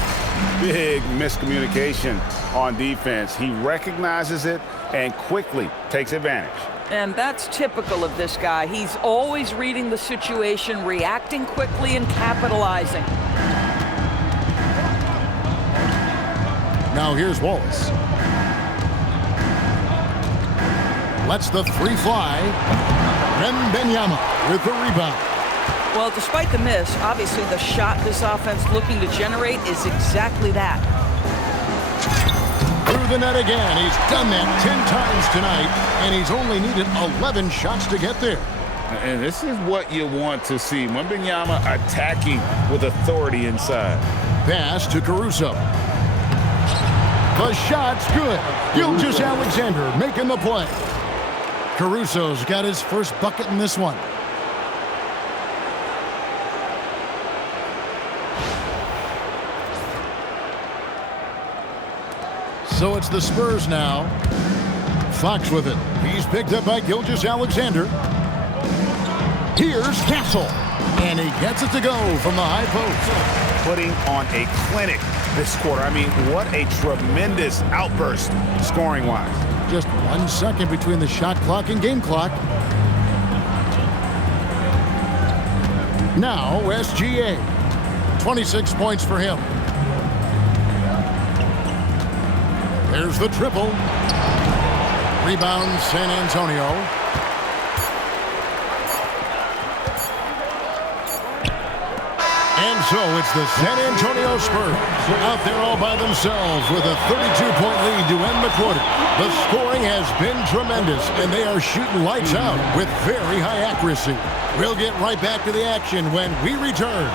Big miscommunication on defense. He recognizes it and quickly takes advantage. And that's typical of this guy. He's always reading the situation, reacting quickly, and capitalizing. Now here's Wallace. Lets the 3 fly. Wembanyama with the rebound. Well, despite the miss, obviously the shot this offense looking to generate is exactly that. Through the net again. He's done that 10 times tonight, and he's only needed 11 shots to get there. And this is what you want to see. Wembanyama attacking with authority inside. Pass to Caruso. The shot's good. Gilgeous-Alexander making the play. Caruso's got his first bucket in this one. So it's the Spurs now. Fox with it. He's picked up by Gilgeous-Alexander. Here's Castle. And he gets it to go from the high post. Putting on a clinic this quarter. I mean, what a tremendous outburst scoring-wise. Just 1 second between the shot clock and game clock. Now, SGA. 26 points for him. There's the triple. Rebound, San Antonio. And so it's the San Antonio Spurs out there all by themselves with a 32-point lead to end the quarter. The scoring has been tremendous, and they are shooting lights out with very high accuracy. We'll get right back to the action when we return.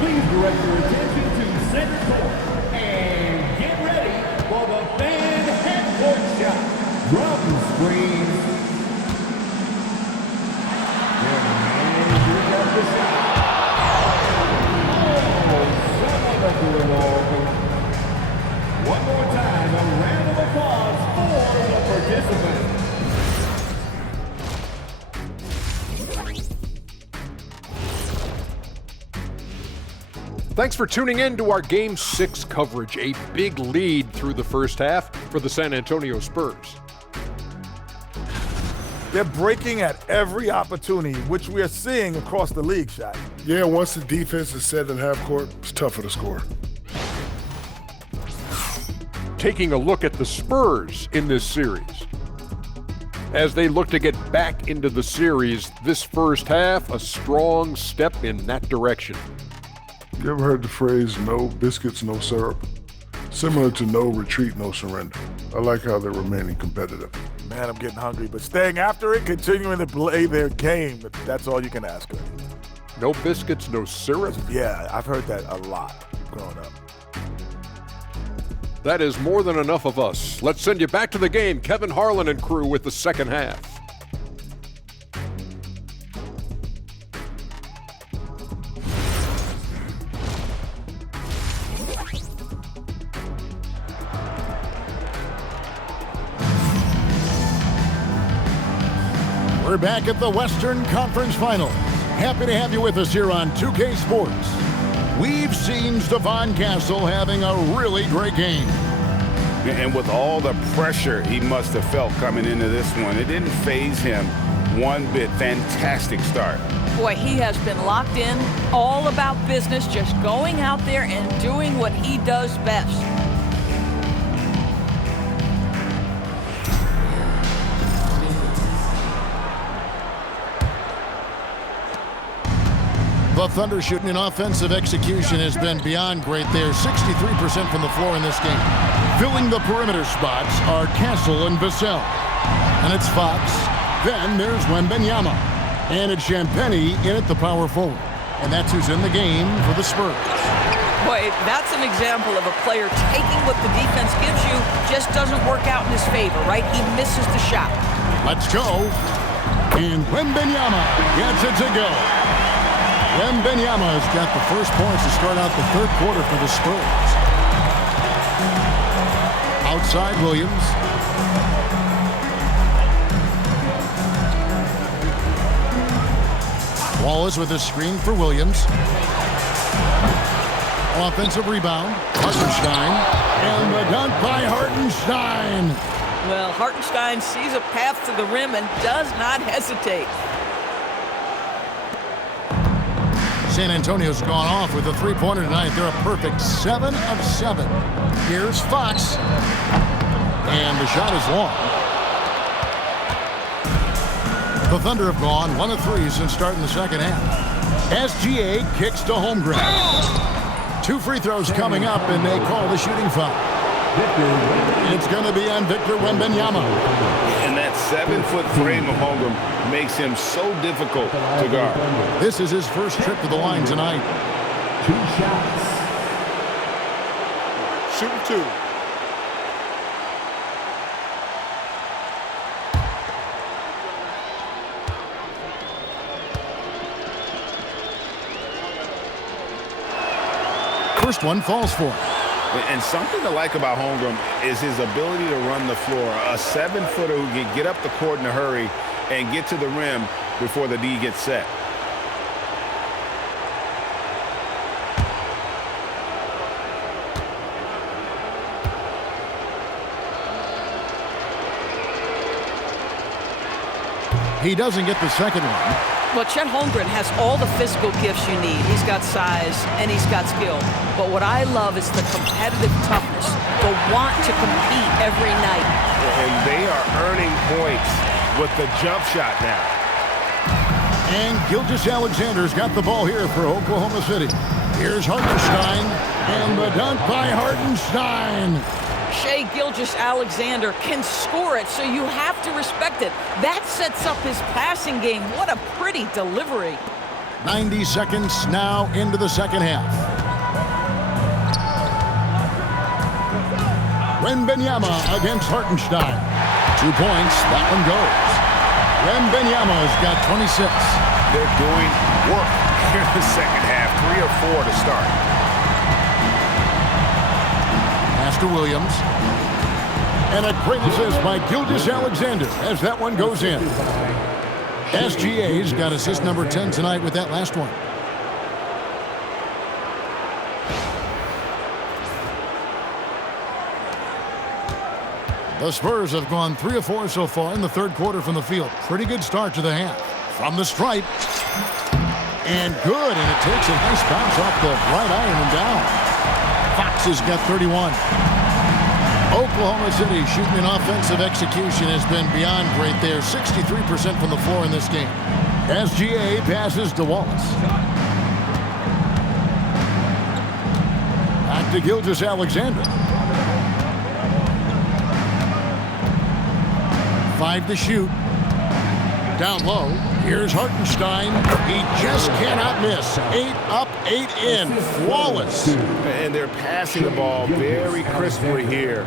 Please direct your attention to center court and get ready for the fan half-court shot. Drum screens. And here comes the shot. Oh, someone up to the wall. One more time, a round of applause for the participants. Thanks for tuning in to our Game 6 coverage. A big lead through the first half for the San Antonio Spurs. They're breaking at every opportunity, which we are seeing across the league, Shaq. Yeah, once the defense is set in half court, it's tougher to score. Taking a look at the Spurs in this series. As they look to get back into the series, this first half, a strong step in that direction. You ever heard the phrase, no biscuits, no syrup? Similar to no retreat, no surrender. I like how they're remaining competitive. Man, I'm getting hungry, but staying after it, continuing to play their game, that's all you can ask of. No biscuits, no syrup? Yeah, I've heard that a lot growing up. That is more than enough of us. Let's send you back to the game. Kevin Harlan and crew with the second half. We're back at the Western Conference Finals. Happy to have you with us here on 2K Sports. We've seen Stephon Castle having a really great game. And with all the pressure he must have felt coming into this one, it didn't faze him one bit. Fantastic start. Boy, he has been locked in, all about business, just going out there and doing what he does best. The Thunder shooting in offensive execution has been beyond great there. 63% from the floor in this game. Filling the perimeter spots are Castle and Vassell. And it's Fox. Then there's Wembanyama. And it's Champagnie in at the power forward. And that's who's in the game for the Spurs. Boy, that's an example of a player taking what the defense gives you, just doesn't work out in his favor, right? He misses the shot. Let's go. And Wembanyama gets it to go. Wembanyama has got the first points to start out the third quarter for the Spurs. Outside Williams. Wallace with a screen for Williams. Offensive rebound. Hartenstein. And the dunk by Hartenstein. Well, Hartenstein sees a path to the rim and does not hesitate. San Antonio's gone off with a three-pointer tonight. They're a perfect 7 of 7. Here's Fox. And the shot is long. The Thunder have gone 1 of 3 since starting the second half. SGA kicks to home ground. 2 free throws coming up, and they call the shooting foul. It's going to be on Victor Wembanyama. And that 7-foot frame of Holmgren makes him so difficult to guard. This is his first trip to the line tonight. 2 shots. Shooting 2. First one falls for him. And something to like about Holmgren is his ability to run the floor. A 7-footer who can get up the court in a hurry and get to the rim before the D gets set. He doesn't get the second one. Well, Chet Holmgren has all the physical gifts you need. He's got size and he's got skill. But what I love is the competitive toughness, the want to compete every night. And they are earning points with the jump shot now. And Gilgeous-Alexander's got the ball here for Oklahoma City. Here's Hartenstein, and the dunk by Hartenstein. Shai Gilgeous-Alexander can score it, so you have to respect it. That sets up his passing game. What a pretty delivery. 90 seconds now into the second half. Wembanyama against Hartenstein. 2 points, that one goes. Wembanyama's got 26. They're doing work here in the second half. 3 or 4 to start. Pass to Williams. And a great assist by Gilgeous-Alexander as that one goes in. SGA's got assist number 10 tonight with that last one. The Spurs have gone 3 of 4 so far in the third quarter from the field. Pretty good start to the half. From the stripe. And good, and it takes a nice bounce off the right iron and down. Fox has got 31. Oklahoma City shooting an offensive execution has been beyond great there. 63% from the floor in this game. SGA passes to Wallace. Back to Gilgeous-Alexander. 5 to shoot. Down low. Here's Hartenstein. He just cannot miss. 8 up, 8 in. Flawless. And they're passing the ball very crisply here.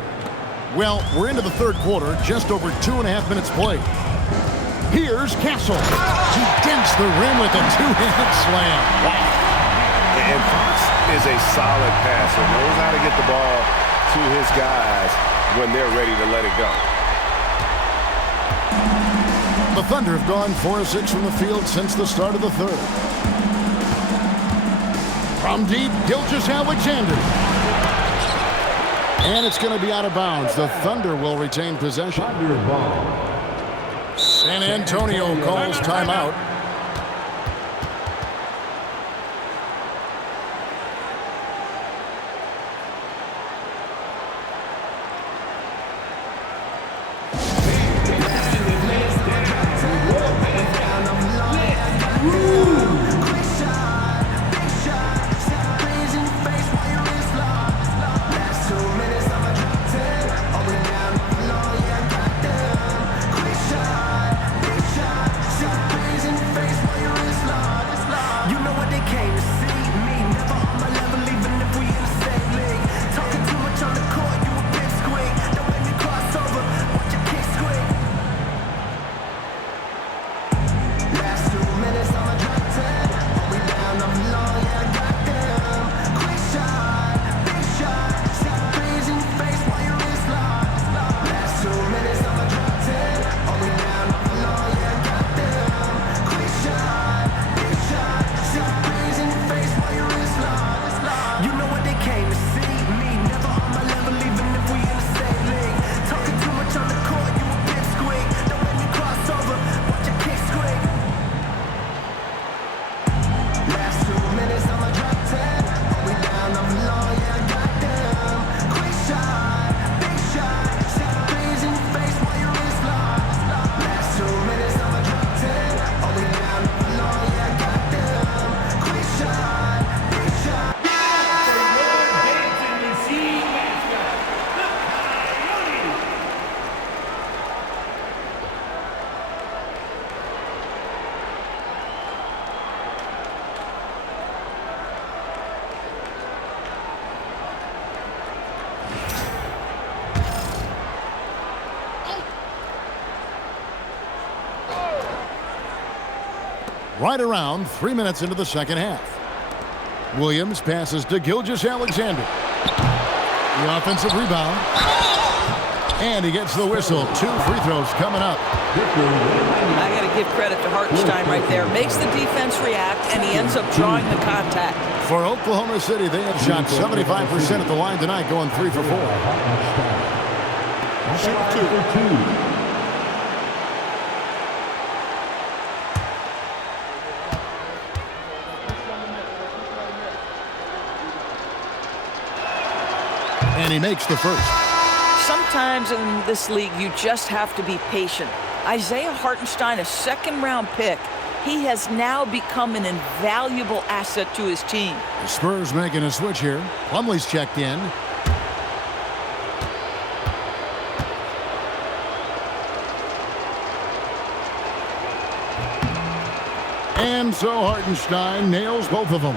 Well, we're into the third quarter. Just over 2.5 minutes played. Here's Castle. He dents the rim with a two-hand slam. Wow. And Fox is a solid passer. Knows how to get the ball to his guys when they're ready to let it go. The Thunder have gone 4 of 6 from the field since the start of the third. From deep, Gilgeous-Alexander. And it's going to be out of bounds. The Thunder will retain possession. San Antonio calls timeout. Right around 3 minutes into the second half. Williams passes to Gilgeous-Alexander. The offensive rebound. And he gets the whistle. 2 free throws coming up. I got to give credit to Hartenstein right there. Makes the defense react, and he ends up drawing the contact. For Oklahoma City, they have shot 75% at the line tonight, going 3 for 4. Shoot 2. And he makes the first. Sometimes in this league, you just have to be patient. Isaiah Hartenstein, a second-round pick. He has now become an invaluable asset to his team. The Spurs making a switch here. Plumlee's checked in. And so Hartenstein nails both of them.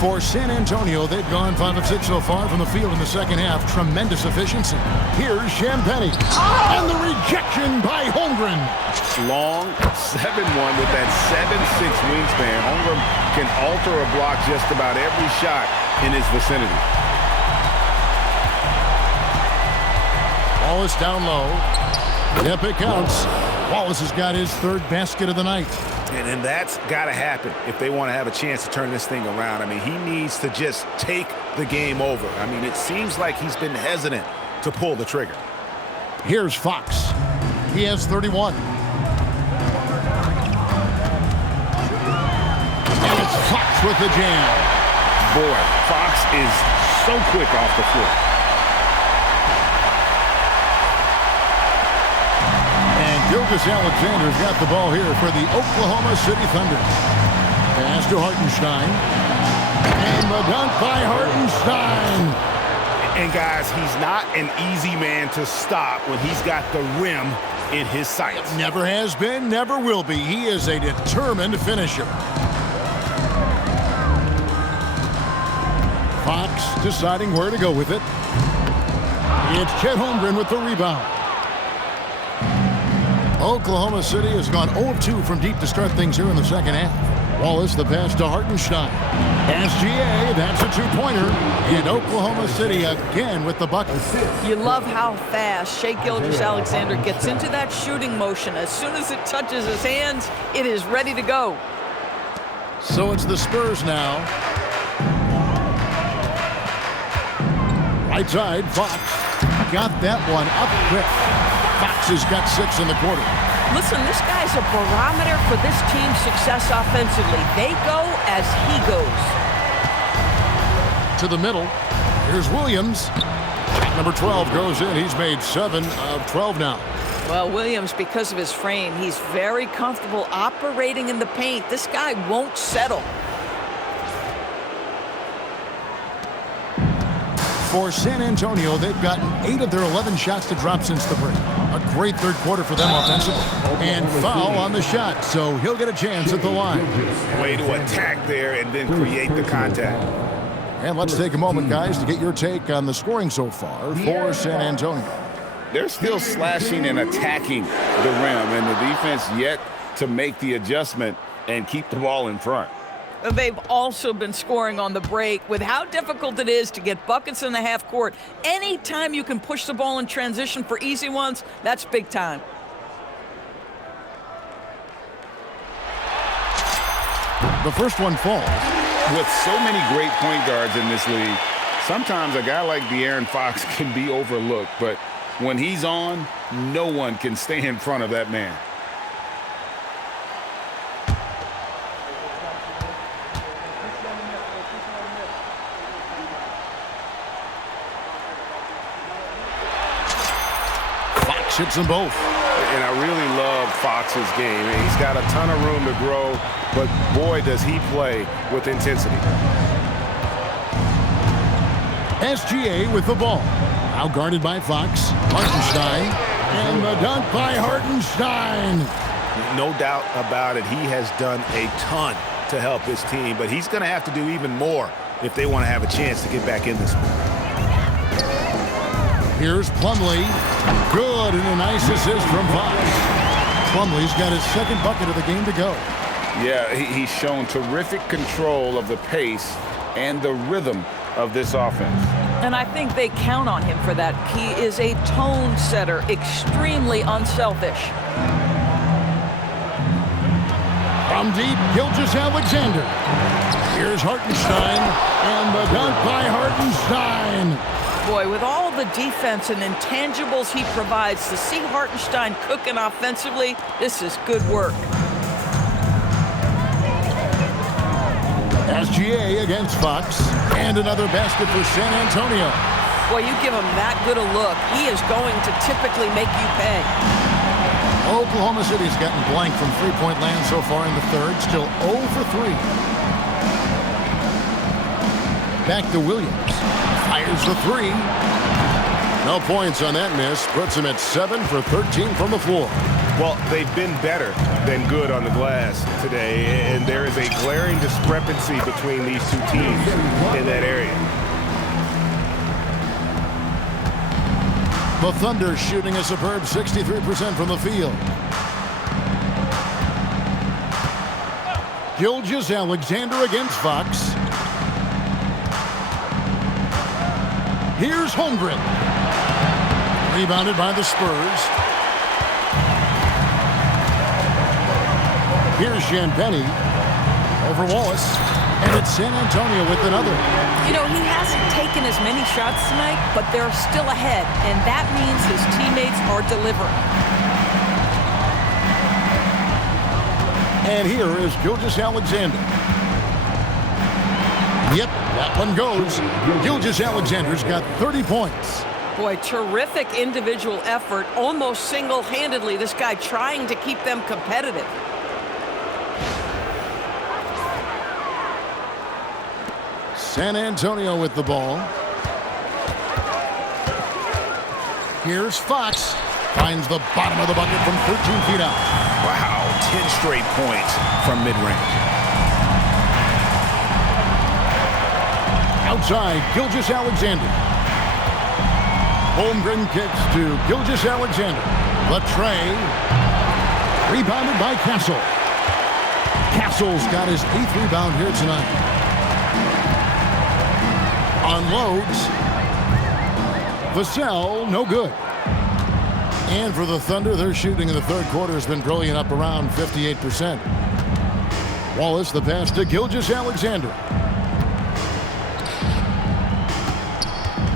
For San Antonio, they've gone 5 of 6 so far from the field in the second half. Tremendous efficiency. Here's Champagnie. And the rejection by Holmgren. Long 7-1 with that 7'6" wingspan. Holmgren can alter a block just about every shot in his vicinity. Wallace down low. Yep, it counts. Wallace has got his 3rd basket of the night. And that's got to happen if they want to have a chance to turn this thing around. I mean, he needs to just take the game over. I mean, it seems like he's been hesitant to pull the trigger. Here's Fox. He has 31. And it's Fox with the jam. Boy, Fox is so quick off the floor. Gilgeous-Alexander's got the ball here for the Oklahoma City Thunder. Pass to Hartenstein. And the dunk by Hartenstein. And guys, he's not an easy man to stop when he's got the rim in his sights. Never has been, never will be. He is a determined finisher. Fox deciding where to go with it. It's Chet Holmgren with the rebound. Oklahoma City has gone 0-2 from deep to start things here in the second half. Wallace, the pass to Hartenstein. SGA, that's a 2-pointer. And Oklahoma City again with the bucket. You love how fast Shai Gilgeous-Alexander gets into that shooting motion. As soon as it touches his hands, it is ready to go. So it's the Spurs now. Right side, Fox got that one up quick. Fox has got 6 in the quarter. Listen, this guy's a barometer for this team's success offensively. They go as he goes. To the middle. Here's Williams. Number 12 goes in. He's made 7 of 12 now. Well, Williams, because of his frame, he's very comfortable operating in the paint. This guy won't settle. For San Antonio, they've gotten 8 of their 11 shots to drop since the break. A great third quarter for them offensively. And foul on the shot, so he'll get a chance at the line. Way to attack there and then create the contact. And let's take a moment, guys, to get your take on the scoring so far for San Antonio. They're still slashing and attacking the rim, and the defense yet to make the adjustment and keep the ball in front. They've also been scoring on the break. With how difficult it is to get buckets in the half court, anytime you can push the ball in transition for easy ones, that's big time. The first one falls. With so many great point guards in this league, sometimes a guy like De'Aaron Fox can be overlooked, but when he's on, no one can stay in front of that man. Fox hits them both. And I really love Fox's game. He's got a ton of room to grow, but boy, does he play with intensity. SGA with the ball. Now guarded by Fox. Hartenstein. And the dunk by Hartenstein. No doubt about it. He has done a ton to help his team, but he's going to have to do even more if they want to have a chance to get back in this one. Here's Plumlee. Good, and a nice assist from Fox. Plumlee's got his second bucket of the game to go. Yeah, he's shown terrific control of the pace and the rhythm of this offense. And I think they count on him for that. He is a tone setter, extremely unselfish. From deep, Gilgeous-Alexander. Here's Hartenstein, and the dunk by Hartenstein. Boy, with all the defense and intangibles he provides, to see Hartenstein cooking offensively, this is good work. SGA against Fox, and another basket for San Antonio. Boy, you give him that good a look, he is going to typically make you pay. Oklahoma City's gotten blank from three-point land so far in the third. Still 0 for 3. Back to Williams. Fires the three. No points on that miss. Puts him at 7 for 13 from the floor. Well, they've been better than good on the glass today, and there is a glaring discrepancy between these two teams in that area. The Thunder shooting a superb 63% from the field. Gilgeous-Alexander against Fox. Here's Holmgren. Rebounded by the Spurs. Here's Champagny over Wallace. And it's San Antonio with another. You know, he hasn't taken as many shots tonight, but they're still ahead, and that means his teammates are delivering. And here is Gilgeous-Alexander. Yep, that one goes. Gilgeous-Alexander's got 30 points. Boy, terrific individual effort, almost single-handedly. This guy trying to keep them competitive. San Antonio with the ball. Here's Fox. Finds the bottom of the bucket from 13 feet out. Wow, 10 straight points from mid-range. Outside, Gilgeous-Alexander. Holmgren kicks to Gilgeous-Alexander. The tray. Rebounded by Castle. Castle's got his 8th rebound here tonight. Unloads. Vassell, no good. And for the Thunder, their shooting in the third quarter has been brilliant, up around 58%. Wallace, the pass to Gilgeous-Alexander.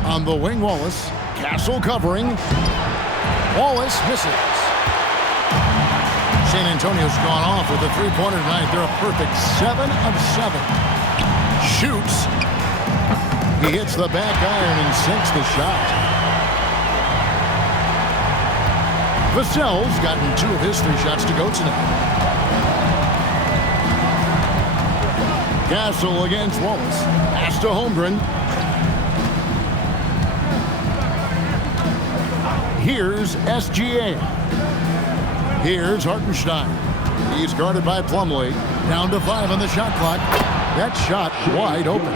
On the wing, Wallace. Castle covering. Wallace misses. San Antonio's gone off with a three-pointer tonight. They're a perfect 7 of 7. Shoots. He hits the back iron and sinks the shot. Vassell's gotten 2 of his 3 shots to go tonight. Castle against Wallace. Pass to Holmgren. Here's SGA. Here's Hartenstein. He's guarded by Plumlee. Down to 5 on the shot clock. That shot wide open.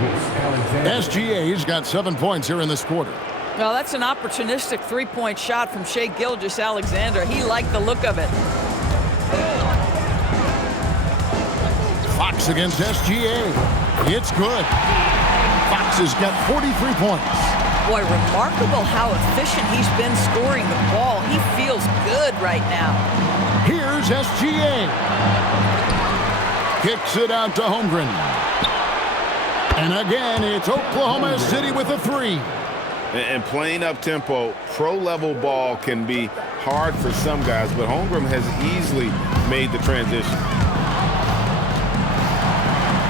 SGA's got 7 points here in this quarter. Well, that's an opportunistic three-point shot from Shai Gilgeous-Alexander. He liked the look of it. Fox against SGA. It's good. Fox has got 43 points. Boy, remarkable how efficient he's been scoring the ball. He feels good right now. Here's SGA. Kicks it out to Holmgren. And again, it's Oklahoma City with a 3. And playing up-tempo, pro-level ball can be hard for some guys, but Holmgren has easily made the transition.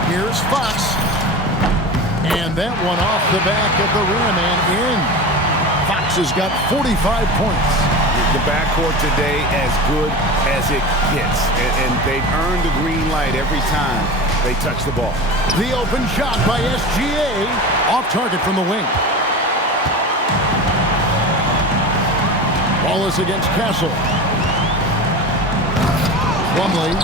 Here's Fox. And that one off the back of the rim and in. Fox has got 45 points. The backcourt today as good as it gets. And they've earned the green light every time they touch the ball. The open shot by SGA. Off target from the wing. Wallace against Castle. Plumlee.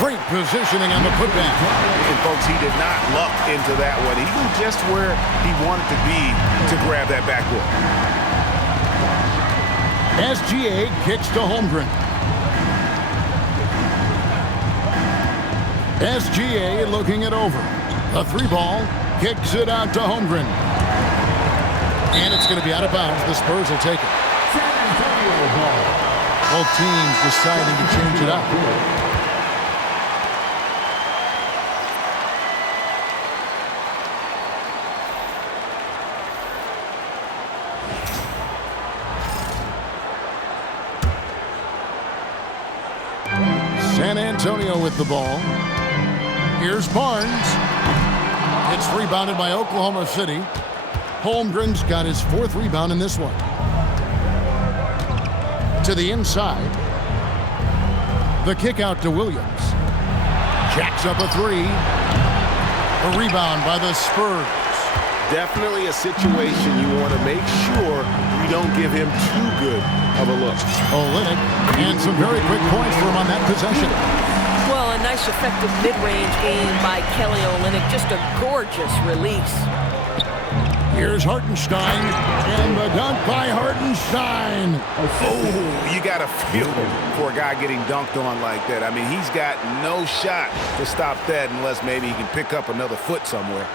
Great positioning on the putback. And folks, he did not luck into that one. He knew just where he wanted to be to grab that backboard. SGA kicks to Holmgren. SGA looking it over. The 3-ball kicks it out to Holmgren. And it's going to be out of bounds. The Spurs will take it. San Antonio ball. Both teams deciding to change it up. San Antonio with the ball. Here's Barnes. It's rebounded by Oklahoma City. Holmgren's got his 4th rebound in this one. To the inside. The kick out to Williams. Jacks up a 3. A rebound by the Spurs. Definitely a situation you want to make sure you don't give him too good of a look. Olynyk, and some very quick points for him on that possession. Well, a nice effective mid-range game by Kelly Olynyk. Just a gorgeous release. Here's Hartenstein, and the dunk by Hartenstein. Oh, you got to feel for a guy getting dunked on like that. I mean, he's got no shot to stop that unless maybe he can pick up another foot somewhere.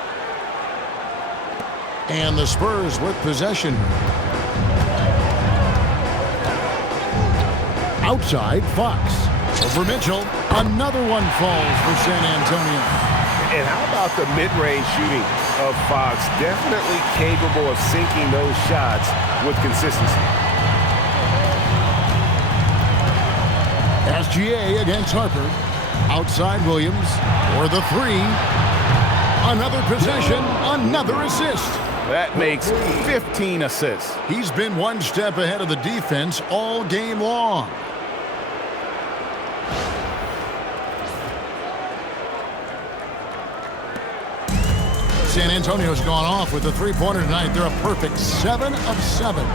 And the Spurs with possession. Outside, Fox. Over Mitchell. Another one falls for San Antonio. And how about the mid-range shooting of Fox? Definitely capable of sinking those shots with consistency. SGA against Harper. Outside Williams for the 3. Another possession, another assist. That makes 15 assists. He's been one step ahead of the defense all game long. San Antonio's gone off with the 3-pointer tonight. They're a perfect 7 of 7.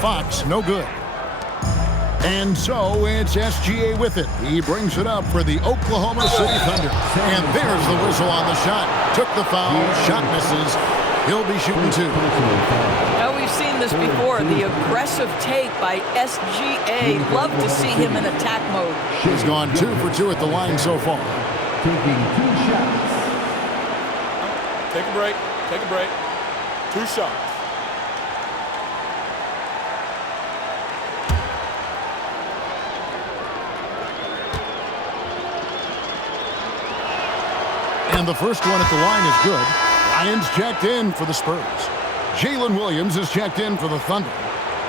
Fox, no good. And so it's SGA with it. He brings it up for the Oklahoma City Thunder. And there's the whistle on the shot. Took the foul. Shot misses. He'll be shooting 2. Now, we've seen this before. The aggressive take by SGA. Love to see him in attack mode. He's gone 2 for 2 at the line so far. Taking 2 shots. Take a break. Take a break. 2 shots. And the first one at the line is good. Ryan's checked in for the Spurs. Jalen Williams is checked in for the Thunder.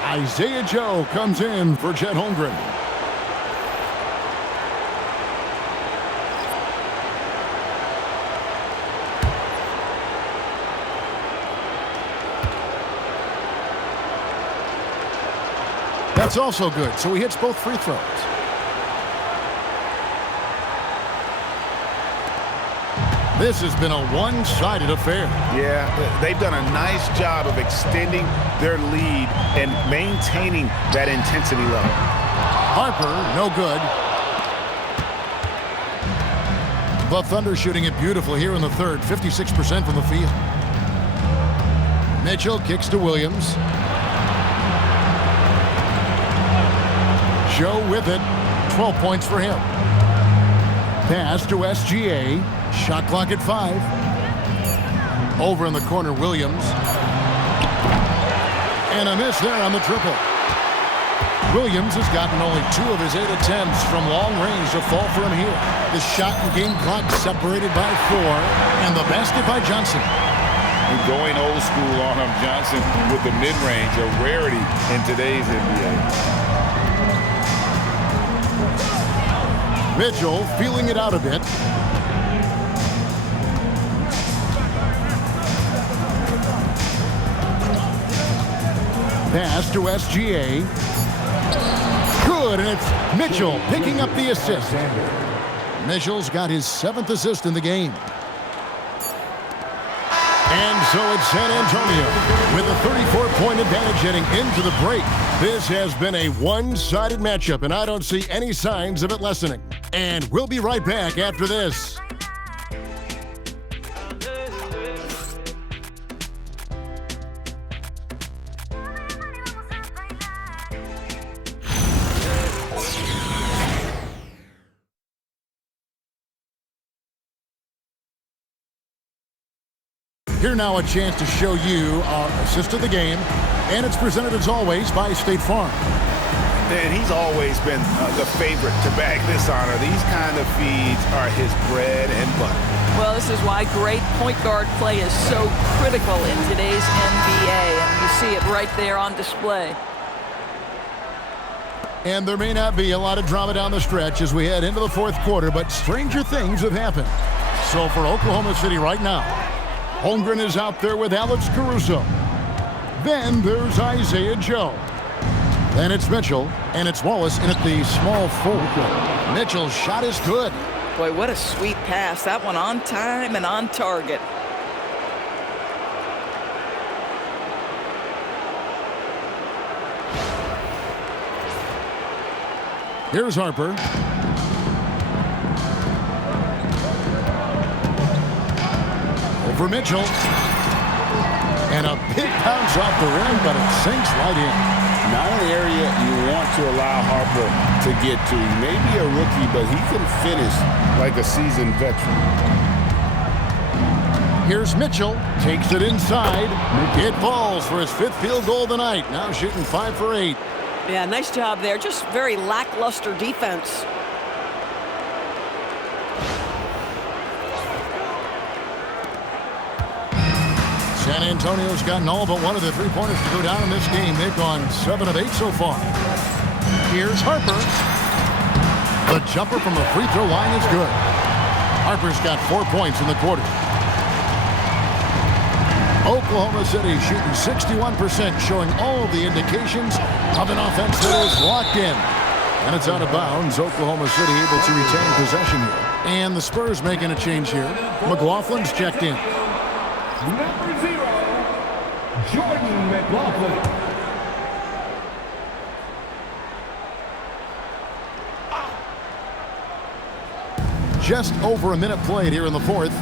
Isaiah Joe comes in for Chet Holmgren. That's also good, so he hits both free throws. This has been a one-sided affair. Yeah, they've done a nice job of extending their lead and maintaining that intensity level. Harper, no good. The Thunder shooting it beautifully here in the third, 56% from the field. Mitchell kicks to Williams. Joe with it, 12 points for him. Pass to SGA. Shot clock at 5. Over in the corner, Williams. And a miss there on the triple. Williams has gotten only 2 of his 8 attempts from long range to fall for him here. The shot and game clock separated by 4. And the basket by Johnson. And going old school on him, Johnson, with the mid-range, a rarity in today's NBA. Mitchell feeling it out a bit. Pass to SGA. Good, and it's Mitchell picking up the assist. Mitchell's got his 7th assist in the game. And so it's San Antonio with a 34-point advantage heading into the break. This has been a one-sided matchup, and I don't see any signs of it lessening. And we'll be right back after this. Here now a chance to show you our assist of the game, and it's presented as always by State Farm. And he's always been the favorite to bag this honor. These kind of feeds are his bread and butter. Well, this is why great point guard play is so critical in today's NBA, and you see it right there on display. And there may not be a lot of drama down the stretch as we head into the 4th quarter, but stranger things have happened. So for Oklahoma City right now, Holmgren is out there with Alex Caruso. Then there's Isaiah Joe. Then it's Mitchell, and it's Wallace in at the small forward. Mitchell's shot is good. Boy, what a sweet pass. That one on time and on target. Here's Harper. Over Mitchell. And a big bounce off the rim, but it sinks right in. Not an area you want to allow Harper to get to. He may be a rookie, but he can finish like a seasoned veteran. Here's Mitchell. Takes it inside. It falls for his 5th field goal of the night. Now shooting 5 for 8. Yeah, nice job there. Just very lackluster defense. San Antonio's gotten all but one of the 3-pointers to go down in this game. They've gone 7 of 8 so far. Here's Harper. The jumper from the free throw line is good. Harper's got 4 points in the quarter. Oklahoma City shooting 61%, showing all the indications of an offense that is locked in. And it's out of bounds. Oklahoma City able to retain possession here. And the Spurs making a change here. McLaughlin's checked in. Number 0, Jordan McLaughlin. Just over a minute played here in the 4th.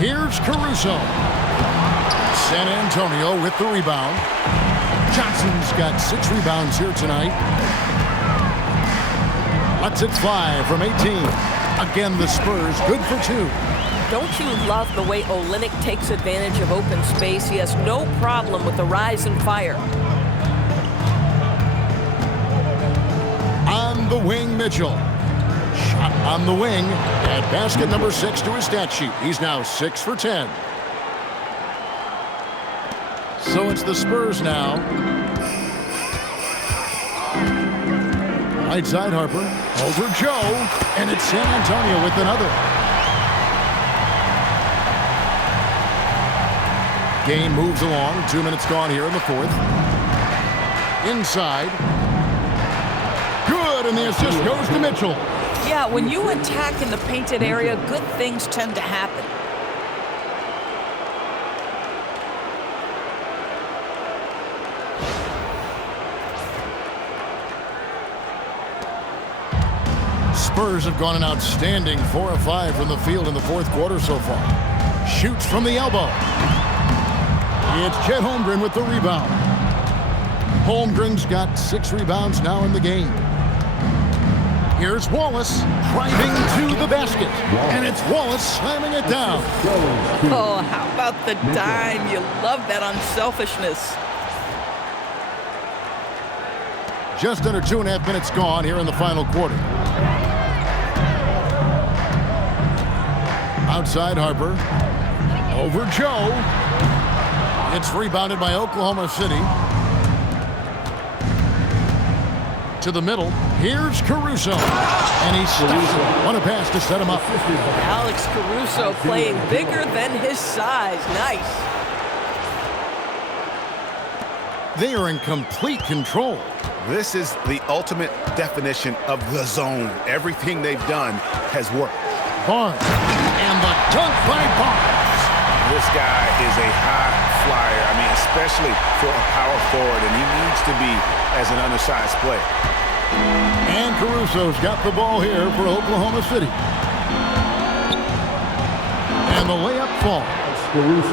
Here's Caruso. San Antonio with the rebound. Johnson's got 6 rebounds here tonight. Lets it fly from 18. Again, the Spurs good for 2. Don't you love the way Olynyk takes advantage of open space? He has no problem with the rise and fire. On the wing, Mitchell. Shot on the wing. And basket number 6 to his stat sheet. He's now 6 for 10. So it's the Spurs now. Right side Harper. Over Joe. And it's San Antonio with another. Game moves along. 2 minutes gone here in the 4th. Inside. Good, and the assist goes to Mitchell. Yeah, when you attack in the painted area, good things tend to happen. Spurs have gone an outstanding 4 of 5 from the field in the 4th quarter so far. Shoots from the elbow. It's Chet Holmgren with the rebound. Holmgren's got 6 rebounds now in the game. Here's Wallace driving to the basket. And it's Wallace slamming it down. Oh, how about the dime? You love that unselfishness. Just under 2.5 minutes gone here in the final quarter. Outside Harper. Over Joe. It's rebounded by Oklahoma City. To the middle. Here's Caruso. And he stops it. What a pass to set him up. Alex Caruso playing bigger than his size. Nice. They are in complete control. This is the ultimate definition of the zone. Everything they've done has worked. Barnes. And the dunk by Barnes. This guy is a high flyer. I mean, especially for a power forward, and he needs to be as an undersized player. And Caruso's got the ball here for Oklahoma City. And the layup falls.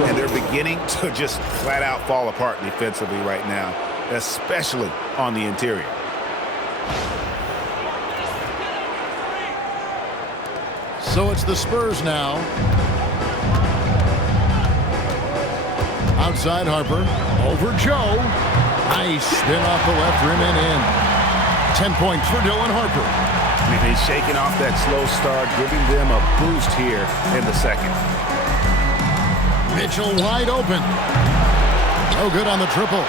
And they're beginning to just flat out fall apart defensively right now, especially on the interior. So it's the Spurs now. Outside Harper. Over Joe. Nice spin off the left rim and in. 10 points for Dylan Harper. I mean, he's shaking off that slow start, giving them a boost here in the second. Mitchell wide open. No good on the triple.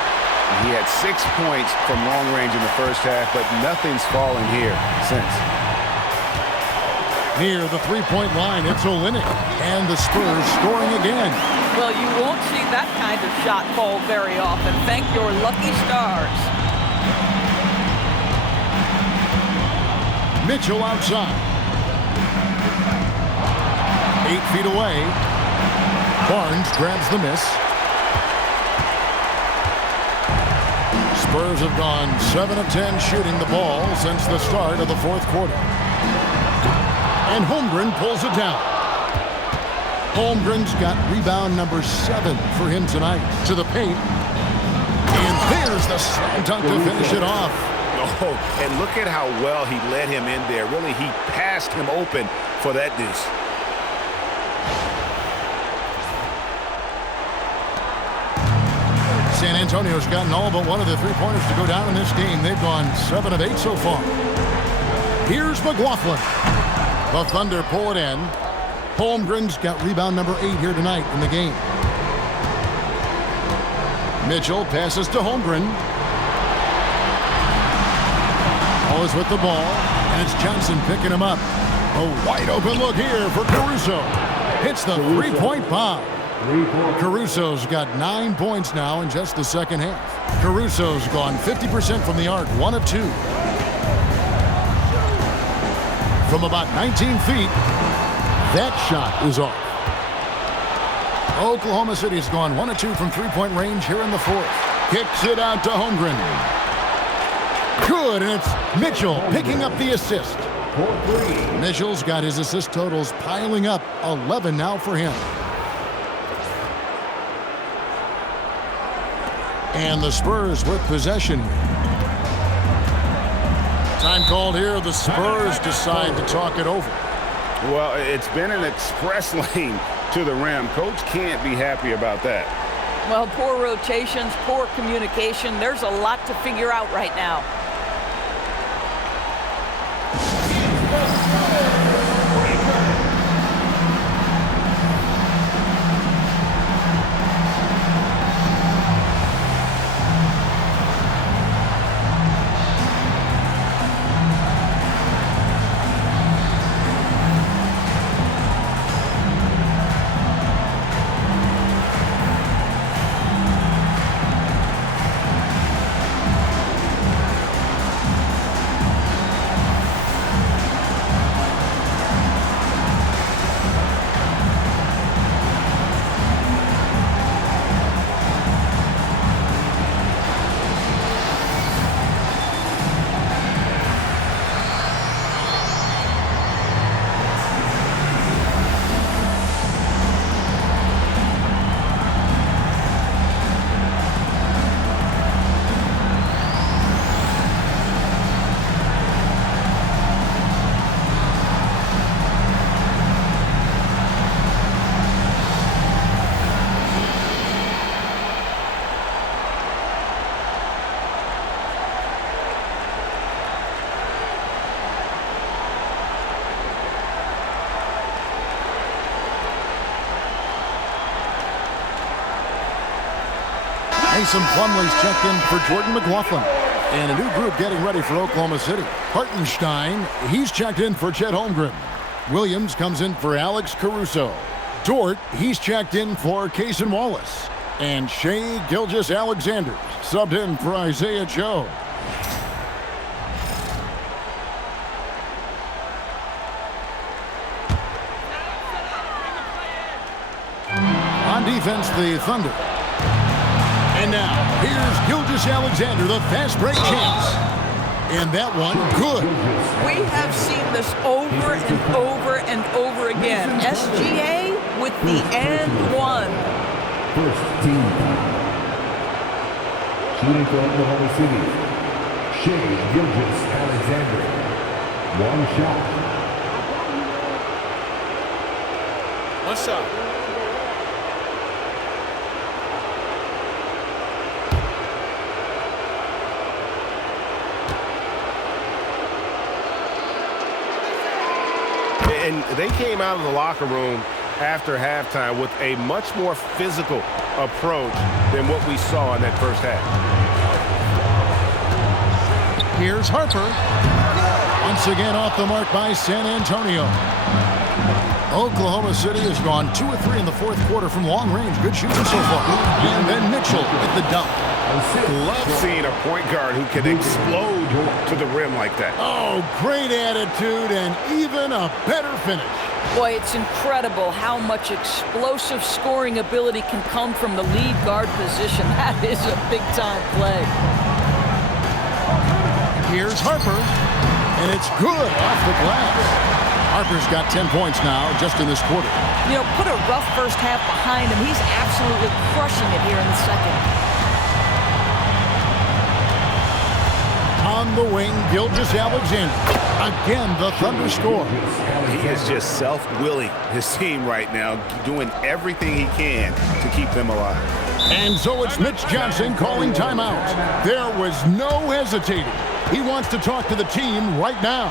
He had 6 points from long range in the first half, but nothing's fallen here since. Near the three-point line, it's Olynyk. And the Spurs scoring again. Well, you won't see that kind of shot called very often. Thank your lucky stars. Mitchell outside. 8 feet away. Barnes grabs the miss. Spurs have gone 7 of 10 shooting the ball since the start of the fourth quarter. And Holmgren pulls it down. Holmgren's got rebound number 7 for him tonight. To the paint. And there's the slam dunk to finish it off. Oh, and look at how well he led him in there. Really, he passed him open for that deuce. San Antonio's gotten all but one of the three-pointers to go down in this game. They've gone 7 of 8 so far. Here's McLaughlin. The Thunder pull it in. Holmgren's got rebound number 8 here tonight in the game. Mitchell passes to Holmgren. Always with the ball, and it's Johnson picking him up. A wide open look here for Caruso. Hits the three-point bomb. Caruso's got 9 points now in just the second half. Caruso's gone 50% from the arc, 1 of 2. From about 19 feet, that shot is off. Oklahoma City's gone 1 of 2 from three-point range here in the fourth. Kicks it out to Holmgren. Good, and it's Mitchell picking up the assist. Mitchell's got his assist totals piling up, 11 now for him. And the Spurs with possession. Time called here. The Spurs decide to talk it over. Well, it's been an express lane to the rim. Coach can't be happy about that. Well, poor rotations, poor communication. There's a lot to figure out right now. Mason Plumlee's checked in for Jordan McLaughlin. And a new group getting ready for Oklahoma City. Hartenstein, he's checked in for Chet Holmgren. Williams comes in for Alex Caruso. Dort, he's checked in for Carson Wallace. And Shai Gilgeous-Alexander subbed in for Isaiah Joe. On defense, the Thunder. And now, here's Gilgeous-Alexander, the fast break chance. And that one, good. We have seen this over and over and over again. SGA with the and one. First team. Shooting for Oklahoma City, Shai Gilgeous-Alexander. One shot. One shot. And they came out of the locker room after halftime with a much more physical approach than what we saw in that first half. Here's Harper. Once again off the mark by San Antonio. Oklahoma City has gone 2 of 3 in the fourth quarter from long range. Good shooting so far. And then Mitchell with the dunk. Love seeing a point guard who can explode to the rim like that. Oh, great attitude and even a better finish. Boy, it's incredible how much explosive scoring ability can come from the lead guard position. That is a big-time play. Here's Harper, and it's good off the glass. Harper's got 10 points now just in this quarter. You know, put a rough first half behind him. He's absolutely crushing it here in the second. On the wing, Gilgeous-Alexander. Again, the Thunder score. He is just self-willing his team right now, doing everything he can to keep them alive. And so it's Mitch Johnson calling timeout. There was no hesitating. He wants to talk to the team right now.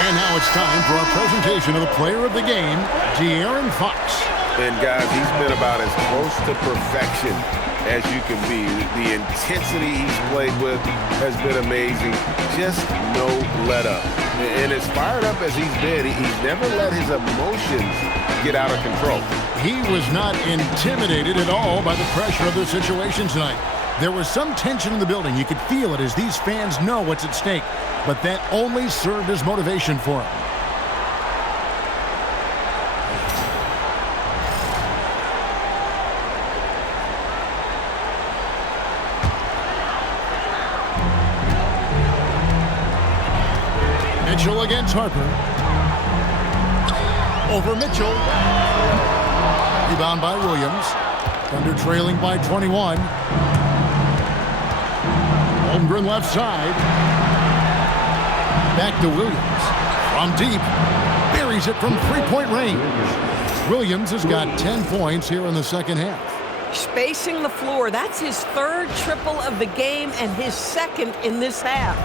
And now it's time for our presentation of the player of the game, De'Aaron Fox. And guys, he's been about as close to perfection as you can be. The intensity he's played with has been amazing. Just no let up. And as fired up as he's been, he's never let his emotions get out of control. He was not intimidated at all by the pressure of the situation tonight. There was some tension in the building. You could feel it as these fans know what's at stake. But that only served as motivation for him. Mitchell against Harper. Over Mitchell. Rebound by Williams. Thunder trailing by 21. Holmgren left side. Back to Williams. From deep. Buries it from three-point range. Williams has got 10 points here in the second half. Spacing the floor. That's his third triple of the game and his second in this half.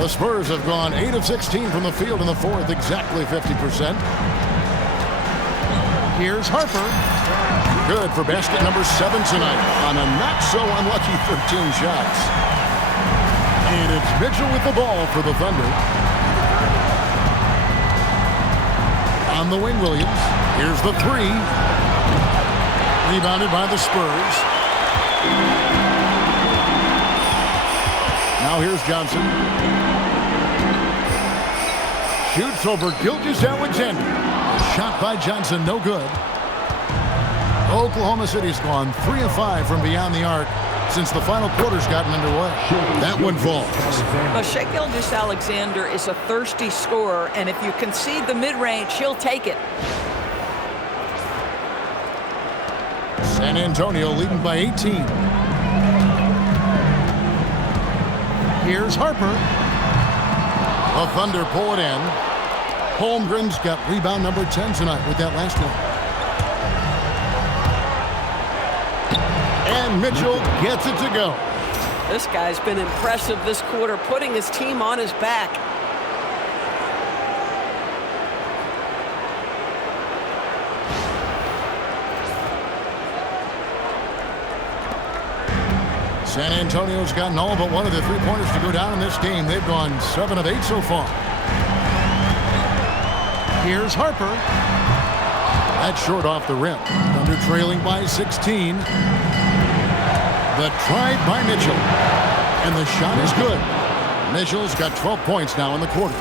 The Spurs have gone 8 of 16 from the field in the fourth, exactly 50%. Here's Harper. Good for basket number 7 tonight on a not-so-unlucky 13 shots. And it's Mitchell with the ball for the Thunder. On the wing, Williams. Here's the three. Rebounded by the Spurs. Now here's Johnson. Shoots over Gilgeous-Alexander. Shot by Johnson, no good. Oklahoma City's gone 3 of 5 from beyond the arc since the final quarter's gotten underway. That one falls. Well, Shai Gilgeous-Alexander is a thirsty scorer, and if you concede the mid-range, he'll take it. San Antonio leading by 18. Here's Harper. The Thunder pull it in. Holmgren's got rebound number 10 tonight with that last one. And Mitchell gets it to go. This guy's been impressive this quarter, putting his team on his back. San Antonio's gotten all but one of the three-pointers to go down in this game. They've gone 7 of 8 so far. Here's Harper. That's short off the rim. Thunder trailing by 16. The try by Mitchell. And the shot is good. Mitchell's got 12 points now in the quarter.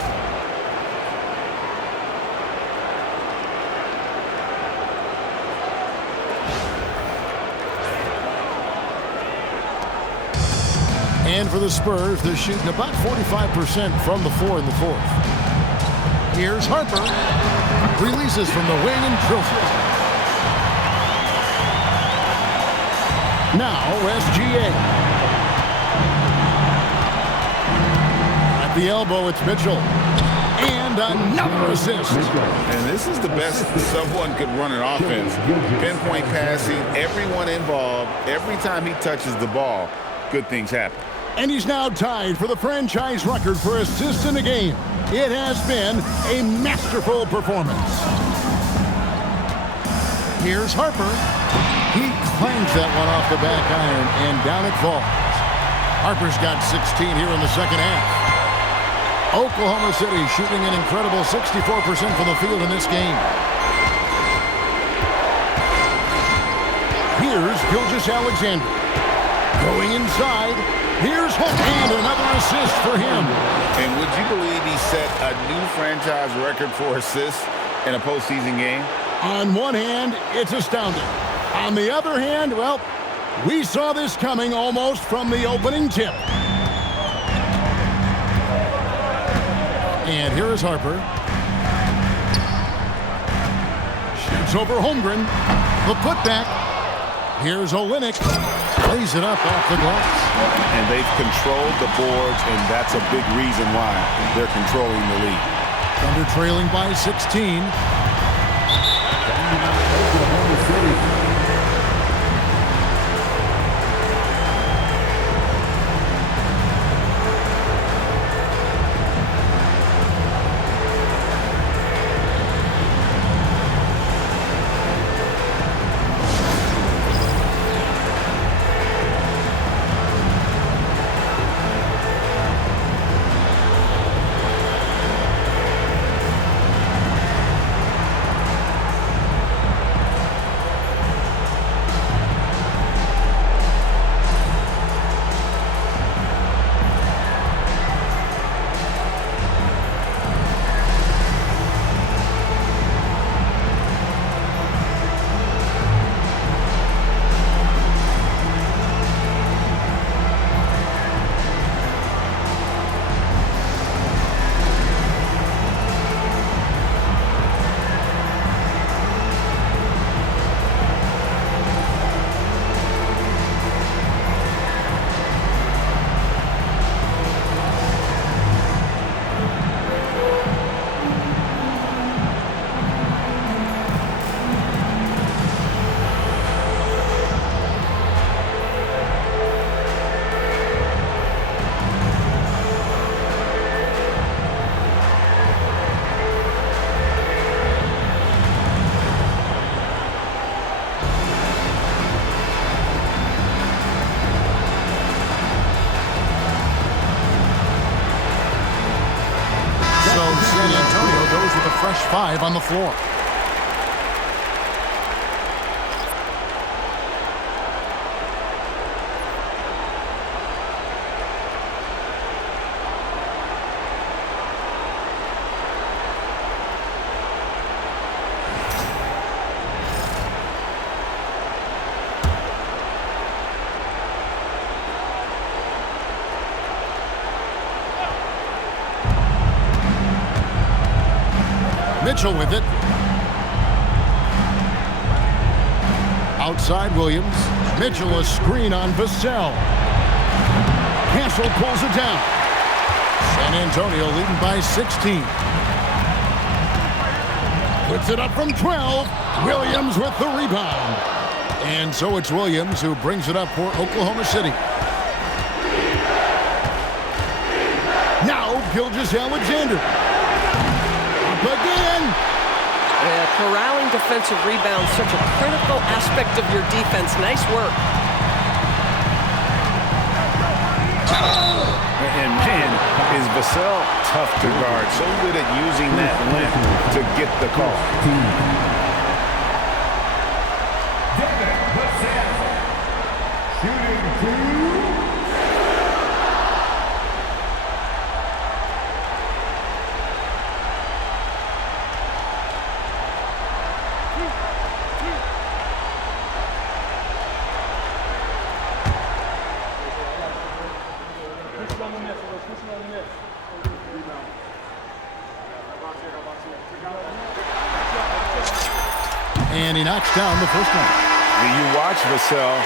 And for the Spurs, they're shooting about 45% from the floor in the fourth. Here's Harper. Releases from the wing and drills it. Now SGA. At the elbow, it's Mitchell. And another assist. And this is the best someone could run an offense. Pinpoint passing, everyone involved. Every time he touches the ball, good things happen. And he's now tied for the franchise record for assists in a game. It has been a masterful performance. Here's Harper. He clangs that one off the back iron, and down it falls. Harper's got 16 here in the second half. Oklahoma City shooting an incredible 64% from the field in this game. Here's Gilgeous-Alexander. Going inside. Here's Hook, and another assist for him. And would you believe he set a new franchise record for assists in a postseason game? On one hand, it's astounding. On the other hand, well, we saw this coming almost from the opening tip. And here is Harper. Shoots over Holmgren. The putback. Here's Olynyk. Plays it up off the glass. And they've controlled the boards, and that's a big reason why they're controlling the lead. Thunder trailing by 16. Oklahoma City. San Antonio goes with a fresh 5 on the floor. Mitchell with it. Outside Williams. Mitchell a screen on Vassell. Castle pulls it down. San Antonio leading by 16. Puts it up from 12. Williams with the rebound. And so it's Williams who brings it up for Oklahoma City. Gilgeous-Alexander. Up again. Yeah, corralling defensive rebounds, such a critical aspect of your defense. Nice work. And man, is Vassell tough to guard. So good at using that length to get the call. Shooting 2. And he knocks down the first one. When you watch Vassell,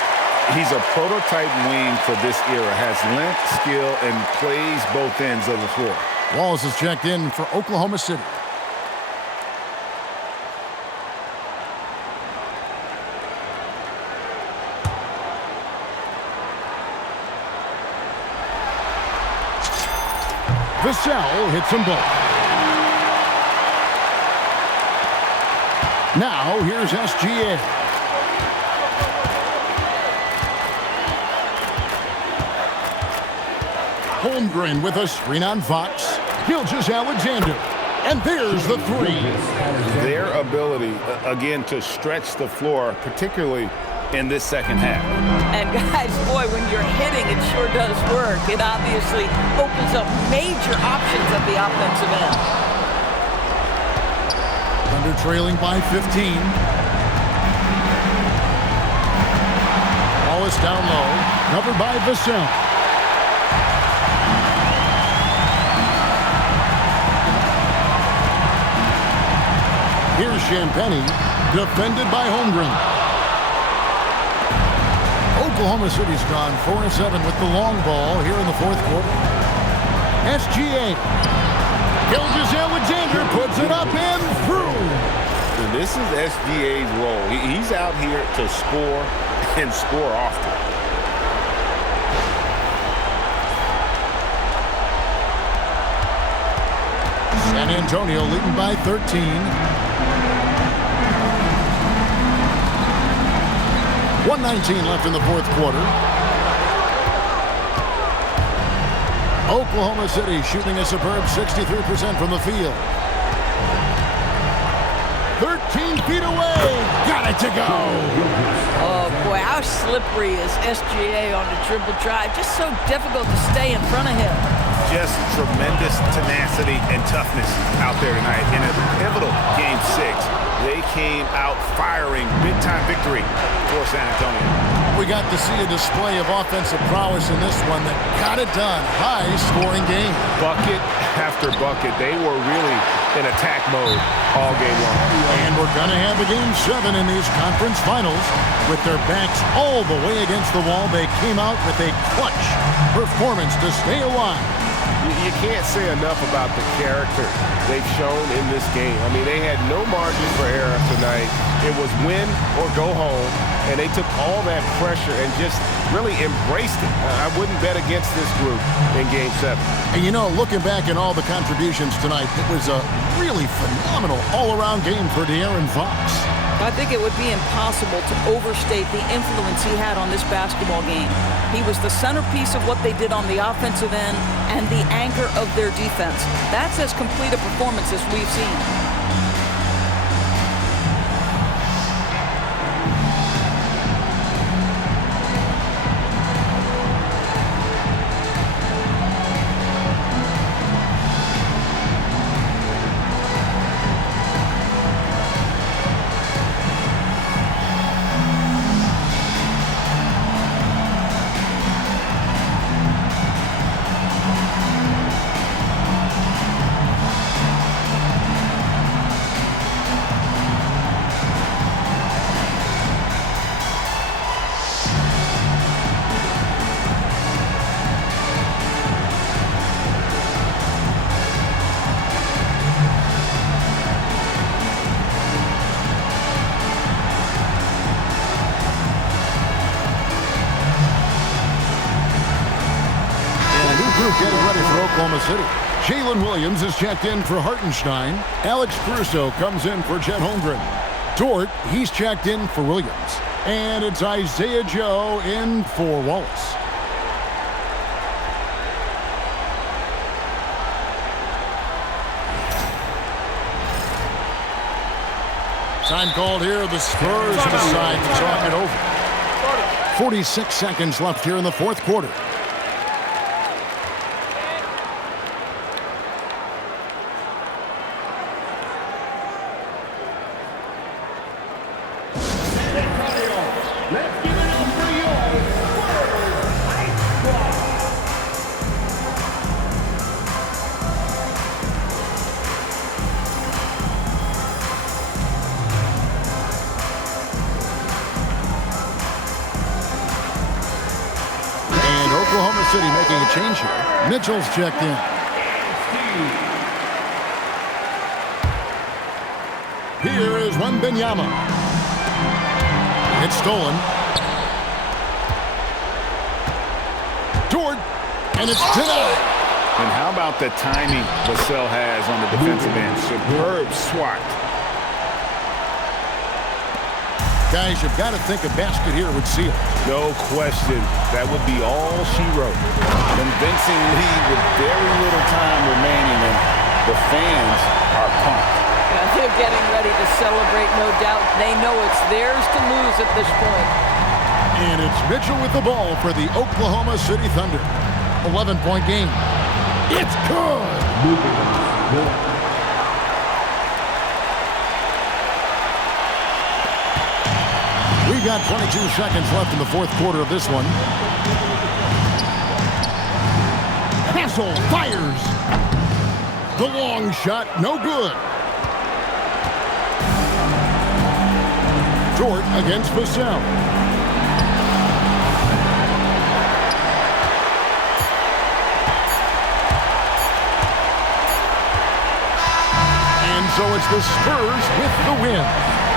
he's a prototype wing for this era. Has length, skill, and plays both ends of the floor. Wallace is checked in for Oklahoma City. Vassell hits them both. Now, here's SGA. Holmgren with a screen on Fox. Gilgeous-Alexander. And there's the three. Their ability, again, to stretch the floor, particularly in this second half. And guys, boy, when you're hitting, it sure does work. It obviously opens up major options at the offensive end. Thunder trailing by 15. Wallace down low, covered by Vassell. Here's Champagny, defended by Holmgren. Oklahoma City's gone 4-7 with the long ball here in the fourth quarter. SGA. Gilgeous-Alexander puts it up and through. And this is SGA's role. He's out here to score and score often. San Antonio leading by 13. 1:19 left in the fourth quarter. Oklahoma City shooting a superb 63% from the field. 13 feet away. Got it to go. Oh, boy, how slippery is SGA on the dribble drive? Just so difficult to stay in front of him. Just tremendous tenacity and toughness out there tonight. In a pivotal Game 6, they came out firing. Big-time victory for San Antonio. We got to see a display of offensive prowess in this one that got it done. High-scoring game. Bucket after bucket. They were really in attack mode all game long. And we're going to have a Game 7 in these conference finals. With their backs all the way against the wall, they came out with a clutch performance to stay alive. You can't say enough about the character they've shown in this game. I mean, they had no margin for error tonight. It was win or go home, and they took all that pressure and just really embraced it. I wouldn't bet against this group in Game 7. And you know, looking back at all the contributions tonight, it was a really phenomenal all-around game for De'Aaron Fox. I think it would be impossible to overstate the influence he had on this basketball game. He was the centerpiece of what they did on the offensive end and the anchor of their defense. That's as complete a performance as we've seen. Getting ready for Oklahoma City. Jalen Williams is checked in for Hartenstein. Alex Caruso comes in for Chet Holmgren. Dort, he's checked in for Williams. And it's Isaiah Joe in for Wallace. Time called here. The Spurs decide to talk it over. 46 seconds left here in the fourth quarter. Let's give it up for your Spurs Ice Squad. And Oklahoma City making a change here. Mitchell's checked in. Here is Wembanyama. It's stolen. Dort, and it's denied. And how about the timing Vassell has on the defensive end? Superb swat. Guys, you've got to think a basket here would seal. No question. That would be all she wrote. Convincing lead with very little time remaining, and the fans are pumped. Yeah, they're getting ready to celebrate, no doubt. They know it's theirs to lose at this point. And it's Mitchell with the ball for the Oklahoma City Thunder. 11-point game. It's good. We've got 22 seconds left in the fourth quarter of this one. Castle fires. The long shot, no good. Dort against Vassell. And so it's the Spurs with the win.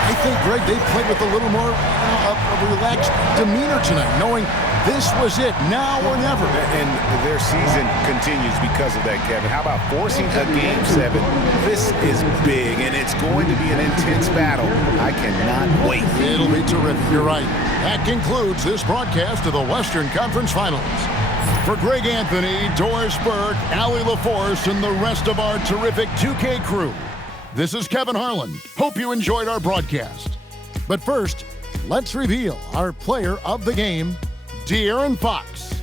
I think, Greg, they played with a little more of a relaxed demeanor tonight, knowing this was it, now or never. And their season continues because of that, Kevin. How about forcing a Game 7? This is big, and it's going to be an intense battle. I cannot wait. It'll be terrific. You're right. That concludes this broadcast of the Western Conference Finals. For Greg Anthony, Doris Burke, Allie LaForce, and the rest of our terrific 2K crew, this is Kevin Harlan. Hope you enjoyed our broadcast. But first, let's reveal our player of the game, De'Aaron Fox.